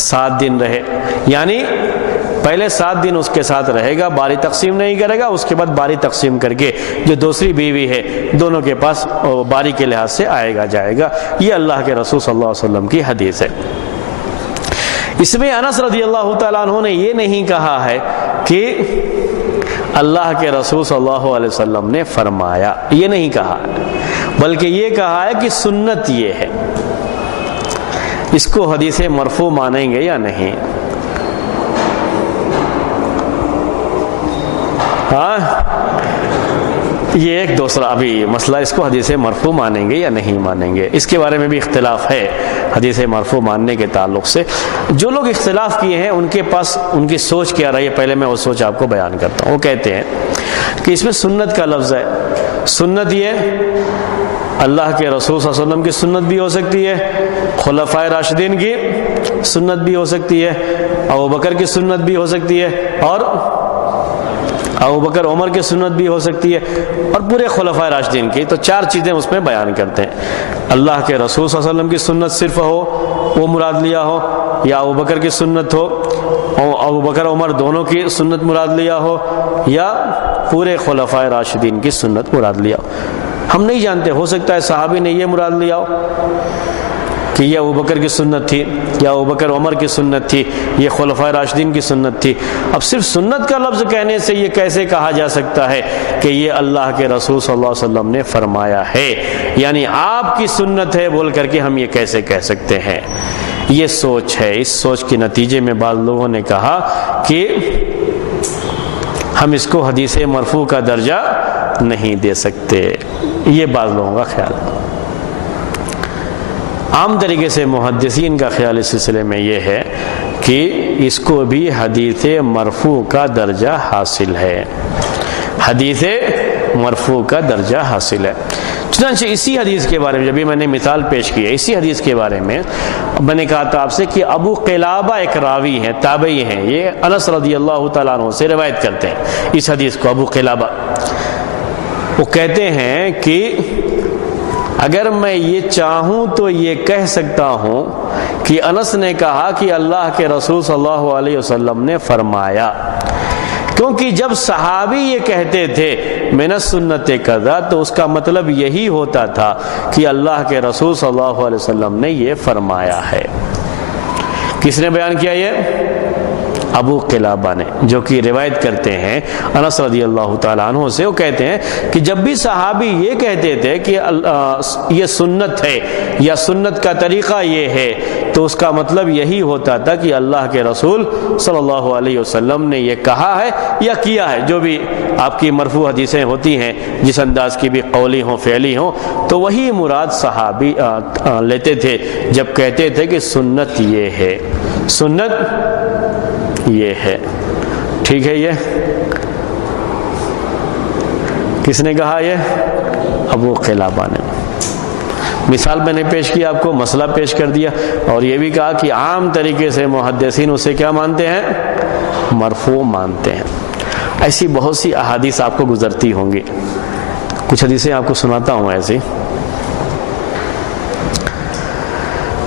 7 دن رہے، یعنی پہلے 7 دن اس کے ساتھ رہے گا، باری تقسیم نہیں کرے گا، اس کے بعد باری تقسیم کر کے جو دوسری بیوی ہے دونوں کے پاس باری کے لحاظ سے آئے گا جائے گا۔ یہ اللہ کے رسول صلی اللہ علیہ وسلم کی حدیث ہے۔ اس میں انس رضی اللہ تعالیٰ عنہ نے یہ نہیں کہا ہے کہ اللہ کے رسول صلی اللہ علیہ وسلم نے فرمایا، یہ نہیں کہا، بلکہ یہ کہا ہے کہ سنت یہ ہے۔ اس کو حدیث مرفوع مانیں گے یا نہیں؟ ہاں، یہ ایک دوسرا ابھی مسئلہ، اس کو حدیث مرفوع مانیں گے یا نہیں مانیں گے، اس کے بارے میں بھی اختلاف ہے حدیث مرفوع ماننے کے تعلق سے۔ جو لوگ اختلاف کیے ہیں ان کے پاس ان کی سوچ کیا رہی ہے، پہلے میں وہ سوچ آپ کو بیان کرتا ہوں۔ وہ کہتے ہیں کہ اس میں سنت کا لفظ ہے، سنت یہ اللہ کے رسول صلی اللہ علیہ وسلم کی سنت بھی ہو سکتی ہے، خلفائے راشدین کی سنت بھی ہو سکتی ہے، ابوبکر کی سنت بھی ہو سکتی ہے، اور ابوبکر عمر کی سنت بھی ہو سکتی ہے، اور پورے خلفائے راشدین کی۔ تو 4 چیزیں اس میں بیان کرتے ہیں۔ اللہ کے رسول صلی اللہ علیہ وسلم کی سنت صرف ہو، وہ مراد لیا ہو، یا ابوبکر کی سنت ہو، ابوبکر عمر دونوں کی سنت مراد لیا ہو، یا پورے خلفائے راشدین کی سنت مراد لیا ہو۔ ہم نہیں جانتے، ہو سکتا ہے صحابی نے یہ مراد لیا ہو، کہ یہ ابوبکر کی سنت تھی یا ابوبکر عمر کی سنت تھی، یہ خلفائے راشدین کی سنت تھی۔ اب صرف سنت کا لفظ کہنے سے یہ کیسے کہا جا سکتا ہے کہ یہ اللہ کے رسول صلی اللہ علیہ وسلم نے فرمایا ہے، یعنی آپ کی سنت ہے بول کر کے ہم یہ کیسے کہہ سکتے ہیں؟ یہ سوچ ہے۔ اس سوچ کے نتیجے میں بعض لوگوں نے کہا کہ ہم اس کو حدیث مرفوع کا درجہ نہیں دے سکتے، یہ بعض لوگوں کا خیال ہے۔ عام طریقے سے محدثین کا خیال اس سلسلے میں یہ ہے کہ اس کو بھی حدیث مرفوع کا درجہ حاصل ہے، حدیث مرفوع کا درجہ حاصل ہے۔ چنانچہ اسی حدیث کے بارے میں جب بھی میں نے مثال پیش کی ہے، اسی حدیث کے بارے میں میں نے کہا تھا آپ سے کہ ابو قلابہ ایک راوی ہیں، تابعی ہیں، یہ انس رضی اللہ تعالیٰ عنہ سے روایت کرتے ہیں اس حدیث کو۔ ابو قلابہ وہ کہتے ہیں کہ اگر میں یہ چاہوں تو یہ کہہ سکتا ہوں کہ انس نے کہا کہ اللہ کے رسول صلی اللہ علیہ وسلم نے فرمایا، کیونکہ جب صحابی یہ کہتے تھے من السنت کذا تو اس کا مطلب یہی ہوتا تھا کہ اللہ کے رسول صلی اللہ علیہ وسلم نے یہ فرمایا ہے۔ کس نے بیان کیا یہ؟ ابو قلابہ نے، جو کہ روایت کرتے ہیں انس رضی اللہ تعالیٰ عنہ سے۔ وہ کہتے ہیں کہ جب بھی صحابی یہ کہتے تھے کہ یہ سنت ہے یا سنت کا طریقہ یہ ہے تو اس کا مطلب یہی ہوتا تھا کہ اللہ کے رسول صلی اللہ علیہ وسلم نے یہ کہا ہے یا کیا ہے۔ جو بھی آپ کی مرفوع حدیثیں ہوتی ہیں جس انداز کی بھی قولی ہوں فعلی ہوں، تو وہی مراد صحابی لیتے تھے جب کہتے تھے کہ سنت یہ ہے، سنت یہ ہے۔ ٹھیک ہے، یہ کس نے کہا؟ یہ ابو قلابہ نے۔ مثال میں نے پیش کی آپ کو، مسئلہ پیش کر دیا، اور یہ بھی کہا کہ عام طریقے سے محدثین اسے کیا مانتے ہیں؟ مرفوع مانتے ہیں۔ ایسی بہت سی احادیث آپ کو گزرتی ہوں گی، کچھ حدیثیں آپ کو سناتا ہوں ایسی۔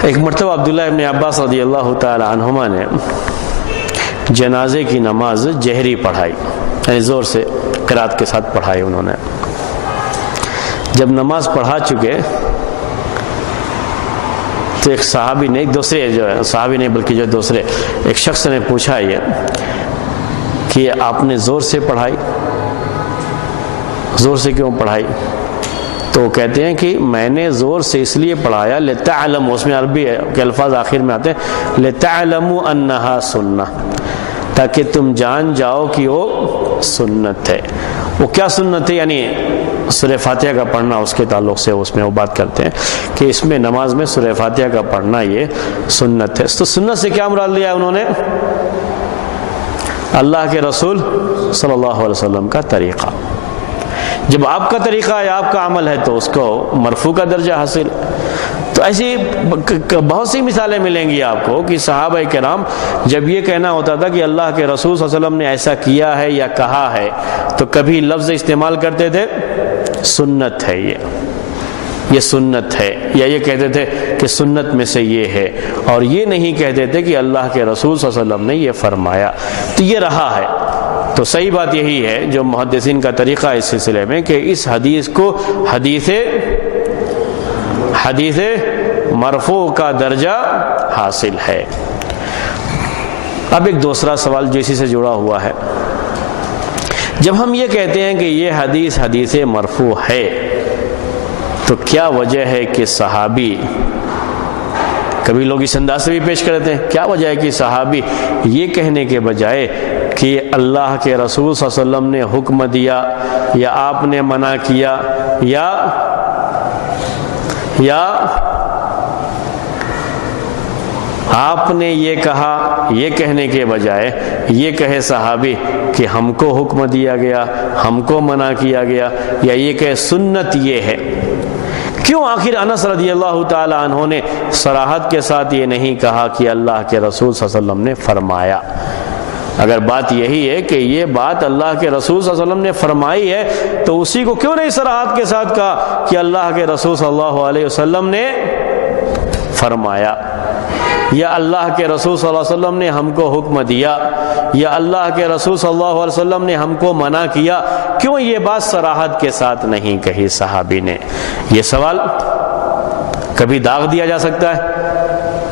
ایک مرتبہ عبداللہ ابن عباس رضی اللہ تعالی عنہما نے جنازے کی نماز جہری پڑھائی، یعنی زور سے قرات کے ساتھ پڑھائی انہوں نے۔ جب نماز پڑھا چکے تو ایک صحابی نے، ایک دوسرے جو ہے صحابی نہیں بلکہ جو دوسرے ایک شخص نے پوچھا یہ کہ آپ نے زور سے پڑھائی، زور سے کیوں پڑھائی؟ تو کہتے ہیں کہ میں نے زور سے اس لیے پڑھایا لتعلموا، اس میں عربی کے الفاظ آخر میں آتے ہیں، لتعلموا انہا سنہ، تاکہ تم جان جاؤ کہ وہ سنت ہے۔ وہ کیا سنت ہے؟ یعنی سورہ فاتحہ کا پڑھنا، اس کے تعلق سے اس میں وہ بات کرتے ہیں کہ اس میں نماز میں سورہ فاتحہ کا پڑھنا یہ سنت ہے۔ تو سنت سے کیا مراد لیا انہوں نے؟ اللہ کے رسول صلی اللہ علیہ وسلم کا طریقہ۔ جب آپ کا طریقہ ہے، آپ کا عمل ہے، تو اس کو مرفوع کا درجہ حاصل۔ تو ایسی بہت سی مثالیں ملیں گی آپ کو کہ صحابہ کرام جب یہ کہنا ہوتا تھا کہ اللہ کے رسول صلی اللہ علیہ وسلم نے ایسا کیا ہے یا کہا ہے، تو کبھی لفظ استعمال کرتے تھے سنت ہے، یہ سنت ہے، یا یہ کہتے تھے کہ سنت میں سے یہ ہے، اور یہ نہیں کہتے تھے کہ اللہ کے رسول صلی اللہ علیہ وسلم نے یہ فرمایا۔ تو یہ رہا ہے۔ تو صحیح بات یہی ہے جو محدثین کا طریقہ اس سلسلے میں کہ اس حدیث کو حدیث مرفوع کا درجہ حاصل ہے۔ اب ایک دوسرا سوال جو اسی سے جڑا ہوا ہے، جب ہم یہ کہتے ہیں کہ یہ حدیث مرفوع ہے، تو کیا وجہ ہے کہ صحابی، کبھی لوگ اس انداز سے بھی پیش کرتے ہیں، کیا وجہ ہے کہ صحابی یہ کہنے کے بجائے کہ اللہ کے رسول صلی اللہ علیہ وسلم نے حکم دیا یا آپ نے منع کیا یا آپ نے یہ کہا، یہ کہنے کے بجائے یہ کہے صحابی کہ ہم کو حکم دیا گیا، ہم کو منع کیا گیا، یا یہ کہے سنت یہ ہے؟ کیوں آخر انس رضی اللہ تعالی عنہ نے صراحت کے ساتھ یہ نہیں کہا کہ اللہ کے رسول صلی اللہ علیہ وسلم نے فرمایا؟ اگر بات یہی ہے کہ یہ بات اللہ کے رسول صلی اللہ علیہ وسلم نے فرمائی ہے، تو اسی کو کیوں نہیں صراحت کے ساتھ کہا کہ اللہ کے رسول صلی اللہ علیہ وسلم نے فرمایا، یا اللہ کے رسول صلی اللہ علیہ وسلم نے ہم کو حکم دیا، یا اللہ کے رسول صلی اللہ علیہ وسلم نے ہم کو منع کیا؟ کیوں یہ بات صراحت کے ساتھ نہیں کہی صحابی نے؟ یہ سوال کبھی داغ دیا جا سکتا ہے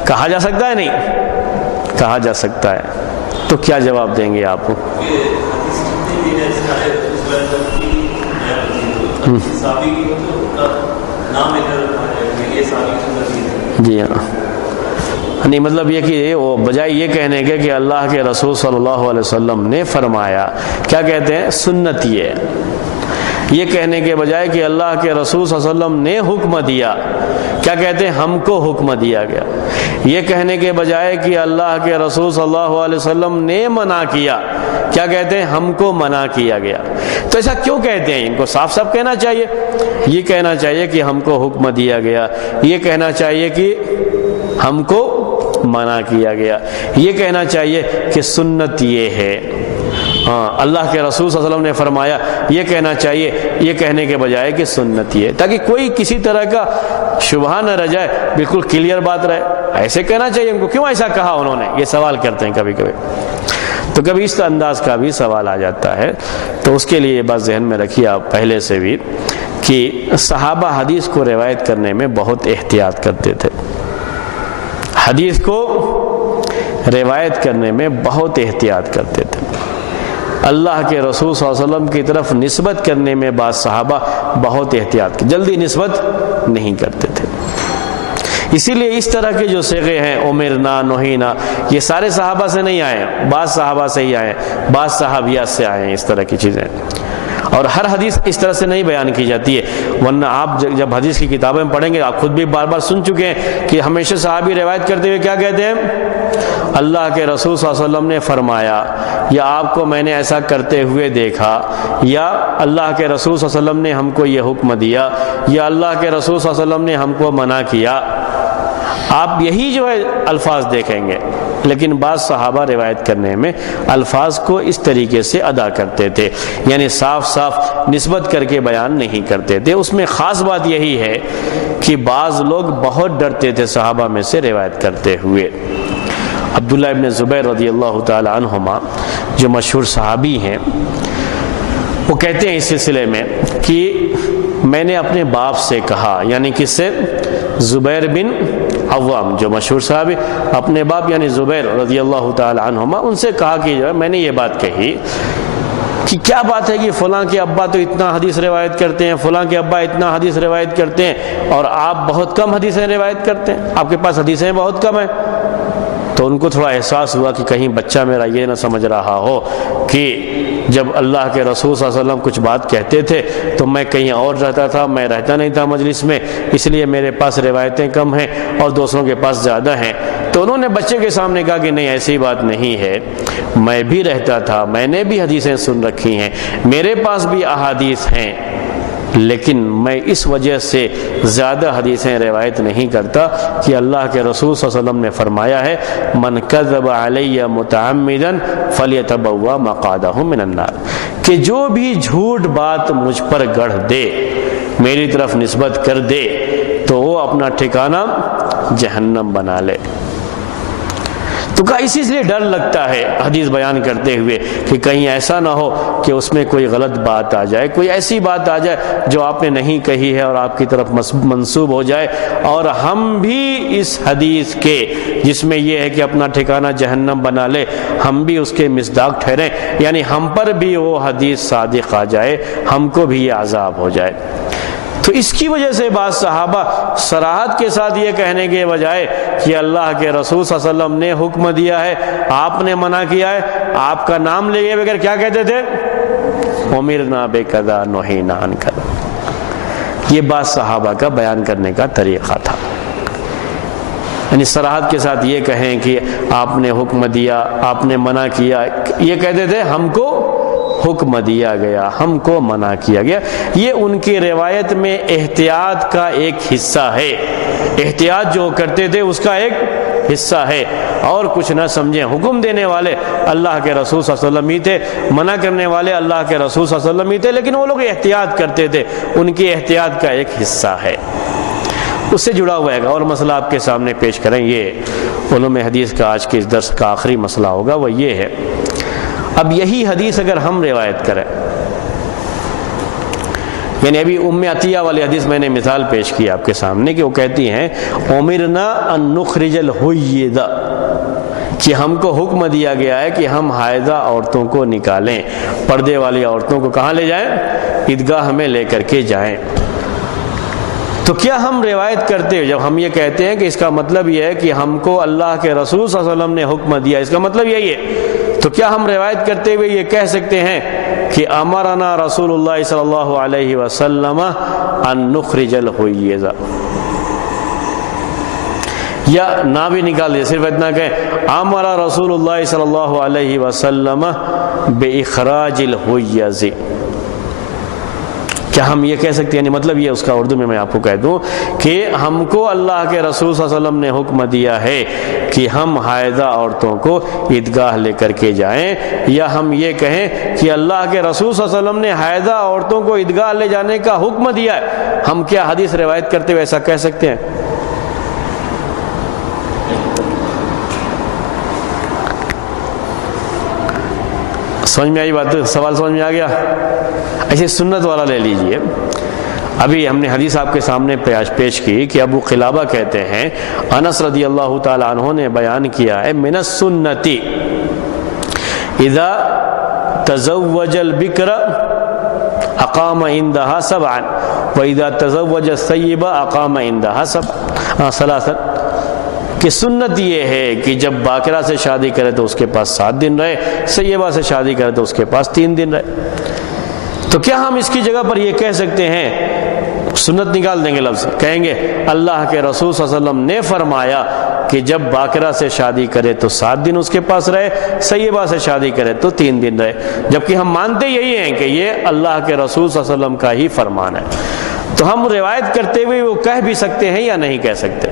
کہا جا سکتا ہے؟ نہیں کہا جا سکتا ہے. تو کیا جواب دیں گے آپ؟ جی ہاں، نہیں مطلب یہ کہ وہ بجائے یہ کہنے کے کہ اللہ کے رسول صلی اللہ علیہ وسلم نے فرمایا، کیا کہتے ہیں؟ سنت. یہ کہنے کے بجائے کہ اللہ کے رسول صلی اللہ علیہ وسلم نے حکم دیا، کیا کہتے ہیں؟ ہم کو حکم دیا گیا. یہ کہنے کے بجائے کہ اللہ کے رسول صلی اللہ علیہ وسلم نے منع کیا، کیا کہتے ہیں؟ ہم کو منع کیا گیا. تو ایسا کیوں کہتے ہیں؟ ان کو صاف صاف کہنا چاہیے. یہ کہنا چاہیے کہ ہم کو حکم دیا گیا، یہ کہنا چاہیے کہ ہم کو منع کیا گیا، یہ کہنا چاہیے کہ سنت یہ ہے. ہاں، اللہ کے رسول صلی اللہ علیہ وسلم نے فرمایا، یہ کہنا چاہیے، یہ کہنے کے بجائے کہ سنت یہ ہے، تاکہ کوئی کسی طرح کا شبہ نہ رہ جائے، بالکل کلیئر بات رہے. ایسے کہنا چاہیے ان کو. کیوں ایسا کہا انہوں نے؟ یہ سوال کرتے ہیں کبھی کبھی. تو کبھی اس انداز کا بھی سوال آ جاتا ہے. تو اس کے لیے یہ بات ذہن میں رکھیے آپ پہلے سے بھی کہ صحابہ حدیث کو روایت کرنے میں بہت احتیاط کرتے تھے. حدیث کو روایت کرنے میں بہت احتیاط کرتے تھے. اللہ کے رسول صلی اللہ علیہ وسلم کی طرف نسبت کرنے میں بعض صحابہ بہت احتیاط، جلدی نسبت نہیں کرتے تھے. اسی لیے اس طرح کے جو صیغے ہیں، امرنا، نہینا، یہ سارے صحابہ سے نہیں آئے، بعض صحابہ سے ہی آئے، بعض صحابیات سے آئے ہیں اس طرح کی چیزیں. اور ہر حدیث اس طرح سے نہیں بیان کی جاتی ہے، ورنہ آپ جب حدیث کی کتابیں پڑھیں گے، آپ خود بھی بار بار سن چکے ہیں کہ ہمیشہ صحابی روایت کرتے ہوئے کیا کہتے ہیں؟ اللہ کے رسول صلی اللہ علیہ وسلم نے فرمایا، یا آپ کو میں نے ایسا کرتے ہوئے دیکھا، یا اللہ کے رسول صلی اللہ علیہ وسلم نے ہم کو یہ حکم دیا، یا اللہ کے رسول صلی اللہ علیہ وسلم نے ہم کو منع کیا. آپ یہی جو ہے الفاظ دیکھیں گے. لیکن بعض صحابہ روایت کرنے میں الفاظ کو اس طریقے سے ادا کرتے تھے، یعنی صاف صاف نسبت کر کے بیان نہیں کرتے تھے. اس میں خاص بات یہی ہے کہ بعض لوگ بہت ڈرتے تھے صحابہ میں سے روایت کرتے ہوئے. عبداللہ ابن زبیر رضی اللہ تعالی عنہما جو مشہور صحابی ہیں، وہ کہتے ہیں اس سلسلے میں کہ میں نے اپنے باپ سے کہا، یعنی کس سے؟ زبیر بن عوام جو مشہور صحابی، اپنے باپ یعنی زبیر رضی اللہ تعالی عنہما، ان سے کہا کہ جو ہے میں نے یہ بات کہی کہ کیا بات ہے کہ فلاں کے ابا تو اتنا حدیث روایت کرتے ہیں، فلاں کے ابا اتنا حدیث روایت کرتے ہیں، اور آپ بہت کم حدیثیں روایت کرتے ہیں، آپ کے پاس حدیثیں بہت کم ہیں. تو ان کو تھوڑا احساس ہوا کہ کہیں بچہ میرا یہ نہ سمجھ رہا ہو کہ جب اللہ کے رسول صلی اللہ علیہ وسلم کچھ بات کہتے تھے تو میں کہیں اور رہتا تھا، میں رہتا نہیں تھا مجلس میں، اس لیے میرے پاس روایتیں کم ہیں اور دوسروں کے پاس زیادہ ہیں. تو انہوں نے بچے کے سامنے کہا کہ نہیں، ایسی بات نہیں ہے، میں بھی رہتا تھا، میں نے بھی حدیثیں سن رکھی ہیں، میرے پاس بھی احادیث ہیں، لیکن میں اس وجہ سے زیادہ حدیثیں روایت نہیں کرتا کہ اللہ کے رسول صلی اللہ علیہ وسلم نے فرمایا ہے من کذب علی متعمدا فلیتبوا مقعدہ من النار، کہ جو بھی جھوٹ بات مجھ پر گڑھ دے، میری طرف نسبت کر دے، تو وہ اپنا ٹھکانہ جہنم بنا لے. تو کہا اسی لیے ڈر لگتا ہے حدیث بیان کرتے ہوئے کہ کہیں ایسا نہ ہو کہ اس میں کوئی غلط بات آ جائے، کوئی ایسی بات آ جائے جو آپ نے نہیں کہی ہے اور آپ کی طرف منسوب ہو جائے، اور ہم بھی اس حدیث کے جس میں یہ ہے کہ اپنا ٹھکانہ جہنم بنا لے، ہم بھی اس کے مصداق ٹھہریں، یعنی ہم پر بھی وہ حدیث صادق آ جائے، ہم کو بھی یہ عذاب ہو جائے. تو اس کی وجہ سے بعض صحابہ صراحت کے ساتھ یہ کہنے کے بجائے کہ اللہ کے رسول صلی اللہ علیہ وسلم نے حکم دیا ہے، آپ نے منع کیا ہے، آپ کا نام لے گئے بغیر کیا کہتے تھے؟ امرنا بکذا نہینا عن کذا. یہ بعض صحابہ کا بیان کرنے کا طریقہ تھا، یعنی صراحت کے ساتھ یہ کہیں کہ آپ نے حکم دیا، آپ نے منع کیا. یہ کہتے تھے ہم کو حکم دیا گیا، ہم کو منع کیا گیا. یہ ان کی روایت میں احتیاط کا ایک حصہ ہے، احتیاط جو کرتے تھے اس کا ایک حصہ ہے، اور کچھ نہ سمجھیں. حکم دینے والے اللہ کے رسول صلی اللہ علیہ وسلم ہی تھے، منع کرنے والے اللہ کے رسول صلی اللہ علیہ وسلم ہی تھے، لیکن وہ لوگ احتیاط کرتے تھے، ان کی احتیاط کا ایک حصہ ہے. اس سے جڑا ہوا ہے اور مسئلہ آپ کے سامنے پیش کریں. یہ علوم حدیث کا آج کے اس درس کا آخری مسئلہ ہوگا، وہ یہ ہے، اب یہی حدیث اگر ہم روایت کریں، یعنی ابھی ام عطیہ والی حدیث میں نے مثال پیش کی آپ کے سامنے کہ وہ کہتی ہیں امرنا ان نخرج الحیض، کہ ہم کو حکم دیا گیا ہے کہ ہم حائضہ عورتوں کو نکالیں، پردے والی عورتوں کو کہاں لے جائیں؟ عیدگاہ میں لے کر کے جائیں۔ تو کیا ہم روایت کرتے ہیں جب ہم یہ کہتے ہیں کہ اس کا مطلب یہ ہے کہ ہم کو اللہ کے رسول صلی اللہ علیہ وسلم نے حکم دیا، اس کا مطلب یہی ہے، تو کیا ہم روایت کرتے ہوئے یہ کہہ سکتے ہیں کہ امرنا رسول اللہ صلی اللہ علیہ وسلم ان نخرج الحیض، یا نہ بھی نکال دیا، صرف اتنا کہیں امر رسول اللہ صلی اللہ علیہ وسلم باخراج الحیض؟ کیا ہم یہ کہہ سکتے ہیں؟ یعنی مطلب یہ اس کا اردو میں آپ کو کہہ دوں کہ ہم کو اللہ کے رسول صلی اللہ علیہ وسلم نے حکم دیا ہے کہ ہم حائضہ عورتوں کو عیدگاہ لے کر کے جائیں، یا ہم یہ کہیں کہ اللہ کے رسول صلی اللہ علیہ وسلم نے حائضہ عورتوں کو عیدگاہ لے جانے کا حکم دیا ہے، ہم کیا حدیث روایت کرتے ہوئے ایسا کہہ سکتے ہیں؟ سمجھ میں آئی بات؟ سوال سمجھ میں آ گیا؟ ایسے سنت والا لے لیجئے، ابھی ہم نے حدیث آپ کے سامنے پیش کی کہ ابو قلابہ کہتے ہیں انس رضی اللہ تعالی عنہ نے بیان کیا ہے من السنتی اذا تزوج البکر اقام عندها سبعا واذا تزوج الثیب اقام عندها ثلاثا، کہ سنت یہ ہے کہ جب باکرہ سے شادی کرے تو اس کے پاس 7 دن رہے، سیبہ سے شادی کرے تو اس کے پاس 3 دن رہے۔ تو کیا ہم اس کی جگہ پر یہ کہہ سکتے ہیں، سنت نکال دیں گے لفظ، کہیں گے اللہ کے رسول صلی اللہ علیہ وسلم نے فرمایا کہ جب باکرہ سے شادی کرے تو 7 دن اس کے پاس رہے، سیبہ سے شادی کرے تو 3 دن رہے، جبکہ ہم مانتے یہی ہیں کہ یہ اللہ کے رسول صلی اللہ علیہ وسلم کا ہی فرمان ہے، تو ہم روایت کرتے ہوئے وہ کہہ بھی سکتے ہیں یا نہیں کہہ سکتے؟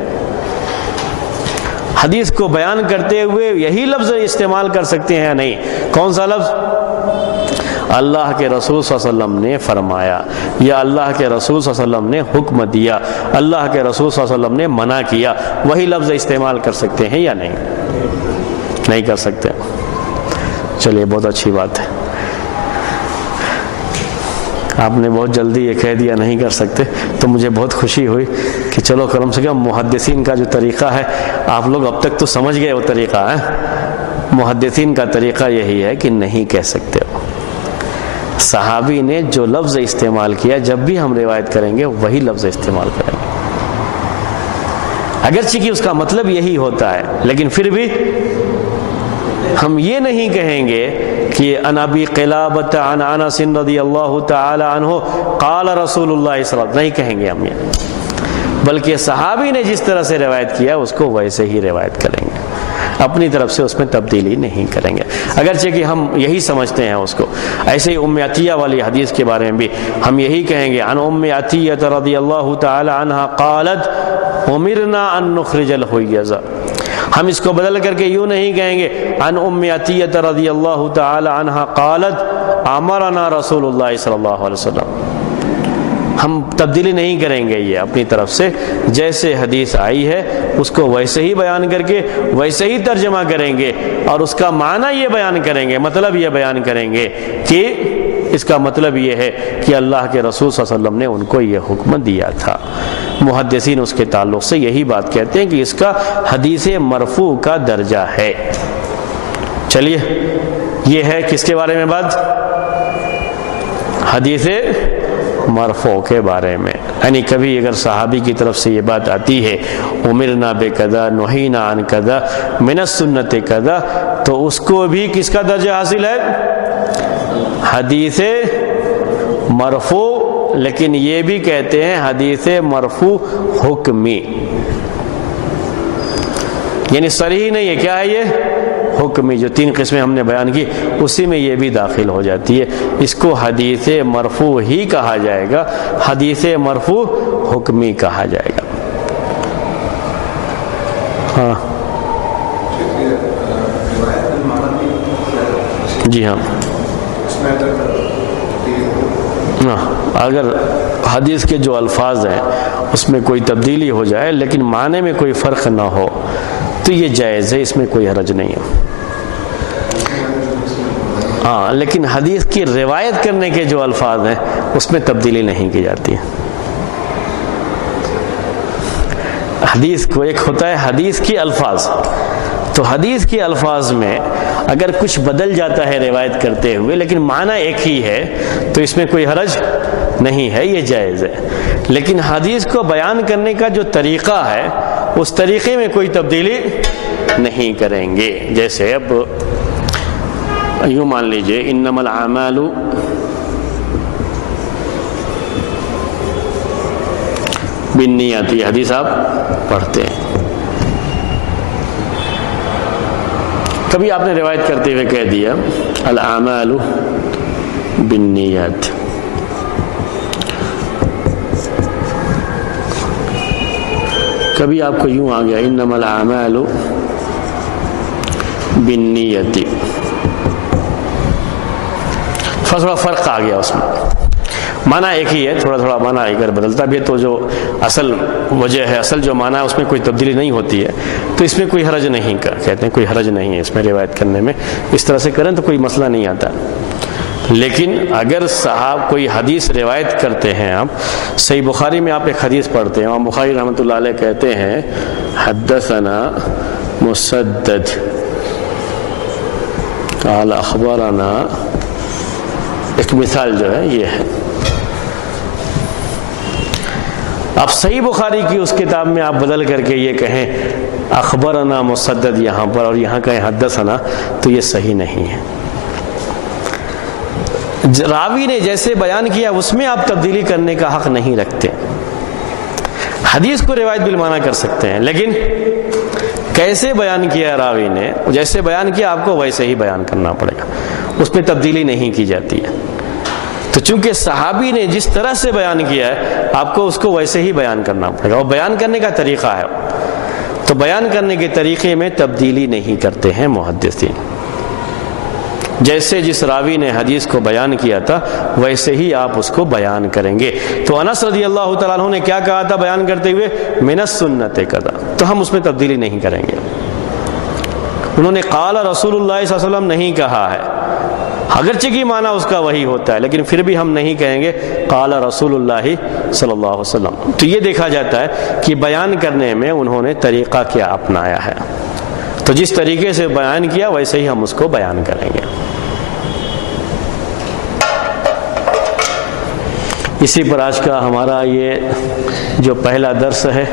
حدیث کو بیان کرتے ہوئے یہی لفظ استعمال کر سکتے ہیں یا نہیں؟ کون سا لفظ؟ اللہ کے رسول صلی اللہ علیہ وسلم نے فرمایا، یا اللہ کے رسول صلی اللہ علیہ وسلم نے حکم دیا، اللہ کے رسول صلی اللہ علیہ وسلم نے منع کیا، وہی لفظ استعمال کر سکتے ہیں یا نہیں؟ نہیں کر سکتے۔ چلیے بہت اچھی بات ہے، آپ نے بہت جلدی یہ کہہ دیا نہیں کر سکتے، تو مجھے بہت خوشی ہوئی کہ چلو کم سے کم محدثین کا جو طریقہ ہے آپ لوگ اب تک تو سمجھ گئے وہ طریقہ ہے، محدثین کا طریقہ یہی ہے کہ نہیں کہہ سکتے۔ صحابی نے جو لفظ استعمال کیا جب بھی ہم روایت کریں گے وہی لفظ استعمال کریں گے، اگرچہ کہ اس کا مطلب یہی ہوتا ہے، لیکن پھر بھی ہم یہ نہیں کہیں گے کہ ان ابی قلابۃ عن انس رضی اللہ تعالی عنہ قال رسول اللہ صلی اللہ علیہ وسلم، نہیں کہیں گے ہم یہ، بلکہ صحابی نے جس طرح سے روایت کیا اس کو ویسے ہی روایت کریں گے، اپنی طرف سے اس میں تبدیلی نہیں کریں گے، اگرچہ کہ ہم یہی سمجھتے ہیں اس کو۔ ایسے ہی ام عطیہ والی حدیث کے بارے میں بھی ہم یہی کہیں گے عن ام عطیہ رضی اللہ تعالی عنہا قالت امرنا ان نخرج الحیض، ہم اس کو بدل کر کے یوں نہیں کہیں گے عن ام عطیہ رضی اللہ تعالی عنہا قالت امرنا رسول اللہ صلی اللہ علیہ وسلم، ہم تبدیلی نہیں کریں گے، یہ اپنی طرف سے جیسے حدیث آئی ہے اس کو ویسے ہی بیان کر کے ویسے ہی ترجمہ کریں گے، اور اس کا معنی یہ بیان کریں گے، مطلب یہ بیان کریں گے کہ اس کا مطلب یہ ہے کہ اللہ کے رسول صلی اللہ علیہ وسلم نے ان کو یہ حکم دیا تھا۔ محدثین اس کے تعلق سے یہی بات کہتے ہیں کہ اس کا حدیث مرفوع کا درجہ ہے۔ چلیے یہ ہے کس کے بارے میں بات؟ حدیث مرفوع کے بارے میں، یعنی کبھی اگر صحابی کی طرف سے یہ بات آتی ہے امرنا بکذا نہینا عن کذا من السنت کذا، تو اس کو بھی کس کا درجہ حاصل ہے؟ حدیث مرفوع، لیکن یہ بھی کہتے ہیں حدیث مرفوع حکمی، یعنی صریح نہیں ہے، کیا ہے یہ؟ حکمی، جو 3 قسمیں ہم نے بیان کی اسی میں یہ بھی داخل ہو جاتی ہے، اس کو حدیث مرفوع ہی کہا جائے گا، حدیث مرفوع حکمی کہا جائے گا۔ ہاں جی ہاں، اگر حدیث کے جو الفاظ ہیں اس میں کوئی تبدیلی ہو جائے لیکن معنی میں کوئی فرق نہ ہو تو یہ جائز ہے، اس میں کوئی حرج نہیں ہے۔ ہاں، لیکن حدیث کی روایت کرنے کے جو الفاظ ہیں اس میں تبدیلی نہیں کی جاتی ہے۔ حدیث کو ایک ہوتا ہے حدیث کی الفاظ، تو حدیث کے الفاظ میں اگر کچھ بدل جاتا ہے روایت کرتے ہوئے لیکن معنی ایک ہی ہے تو اس میں کوئی حرج نہیں ہے، یہ جائز ہے۔ لیکن حدیث کو بیان کرنے کا جو طریقہ ہے اس طریقے میں کوئی تبدیلی نہیں کریں گے۔ جیسے اب یوں مان لیجئے انما الاعمال بالنیات، یہ حدیث آپ پڑھتے ہیں، کبھی آپ نے روایت کرتے ہوئے کہہ دیا الاعمال بالنیات، کبھی آپ کو یوں آ گیا انما الاعمال بالنیات، تھوڑا فرق آ گیا اس میں، معنی ایک ہی ہے، تھوڑا تھوڑا معنی اگر بدلتا بھی ہے تو جو اصل وجہ ہے، اصل جو معنی ہے اس میں کوئی تبدیلی نہیں ہوتی ہے، تو اس میں کوئی حرج نہیں، کہتے ہیں کوئی حرج نہیں ہے اس میں روایت کرنے میں، اس طرح سے کریں تو کوئی مسئلہ نہیں آتا۔ لیکن اگر صاحب کوئی حدیث روایت کرتے ہیں، آپ صحیح بخاری میں آپ ایک حدیث پڑھتے ہیں، امام بخاری رحمۃ اللہ علیہ کہتے ہیں حدثنا مسدد قال اخبرنا، ایک مثال جو ہے یہ ہے، آپ صحیح بخاری کی اس کتاب میں آپ بدل کر کے یہ کہیں اخبرنا مسدد یہاں پر اور یہاں کہیں حدثنا، تو یہ صحیح نہیں ہے۔ راوی نے جیسے بیان کیا اس میں آپ تبدیلی کرنے کا حق نہیں رکھتے۔ حدیث کو روایت بالمعنی کر سکتے ہیں لیکن کیسے بیان کیا راوی نے، جیسے بیان کیا آپ کو ویسے ہی بیان کرنا پڑے گا، اس میں تبدیلی نہیں کی جاتی ہے۔ تو چونکہ صحابی نے جس طرح سے بیان کیا ہے آپ کو اس کو ویسے ہی بیان کرنا پڑے گا، اور بیان کرنے کا طریقہ ہے، تو بیان کرنے کے طریقے میں تبدیلی نہیں کرتے ہیں محدثین۔ جیسے جس راوی نے حدیث کو بیان کیا تھا ویسے ہی آپ اس کو بیان کریں گے۔ تو انس رضی اللہ تعالیٰ عنہ نے کیا کہا تھا بیان کرتے ہوئے؟ من السنت کذا، تو ہم اس میں تبدیلی نہیں کریں گے۔ انہوں نے قال رسول اللہ صلی اللہ علیہ وسلم نہیں کہا ہے، اگرچہ کی معنی اس کا وہی ہوتا ہے لیکن پھر بھی ہم نہیں کہیں گے قال رسول اللہ صلی اللہ علیہ وسلم۔ تو یہ دیکھا جاتا ہے کہ بیان کرنے میں انہوں نے طریقہ کیا اپنایا ہے، تو جس طریقے سے بیان کیا ویسے ہی ہم اس کو بیان کریں گے۔ اسی پر آج کا ہمارا یہ جو پہلا درس ہے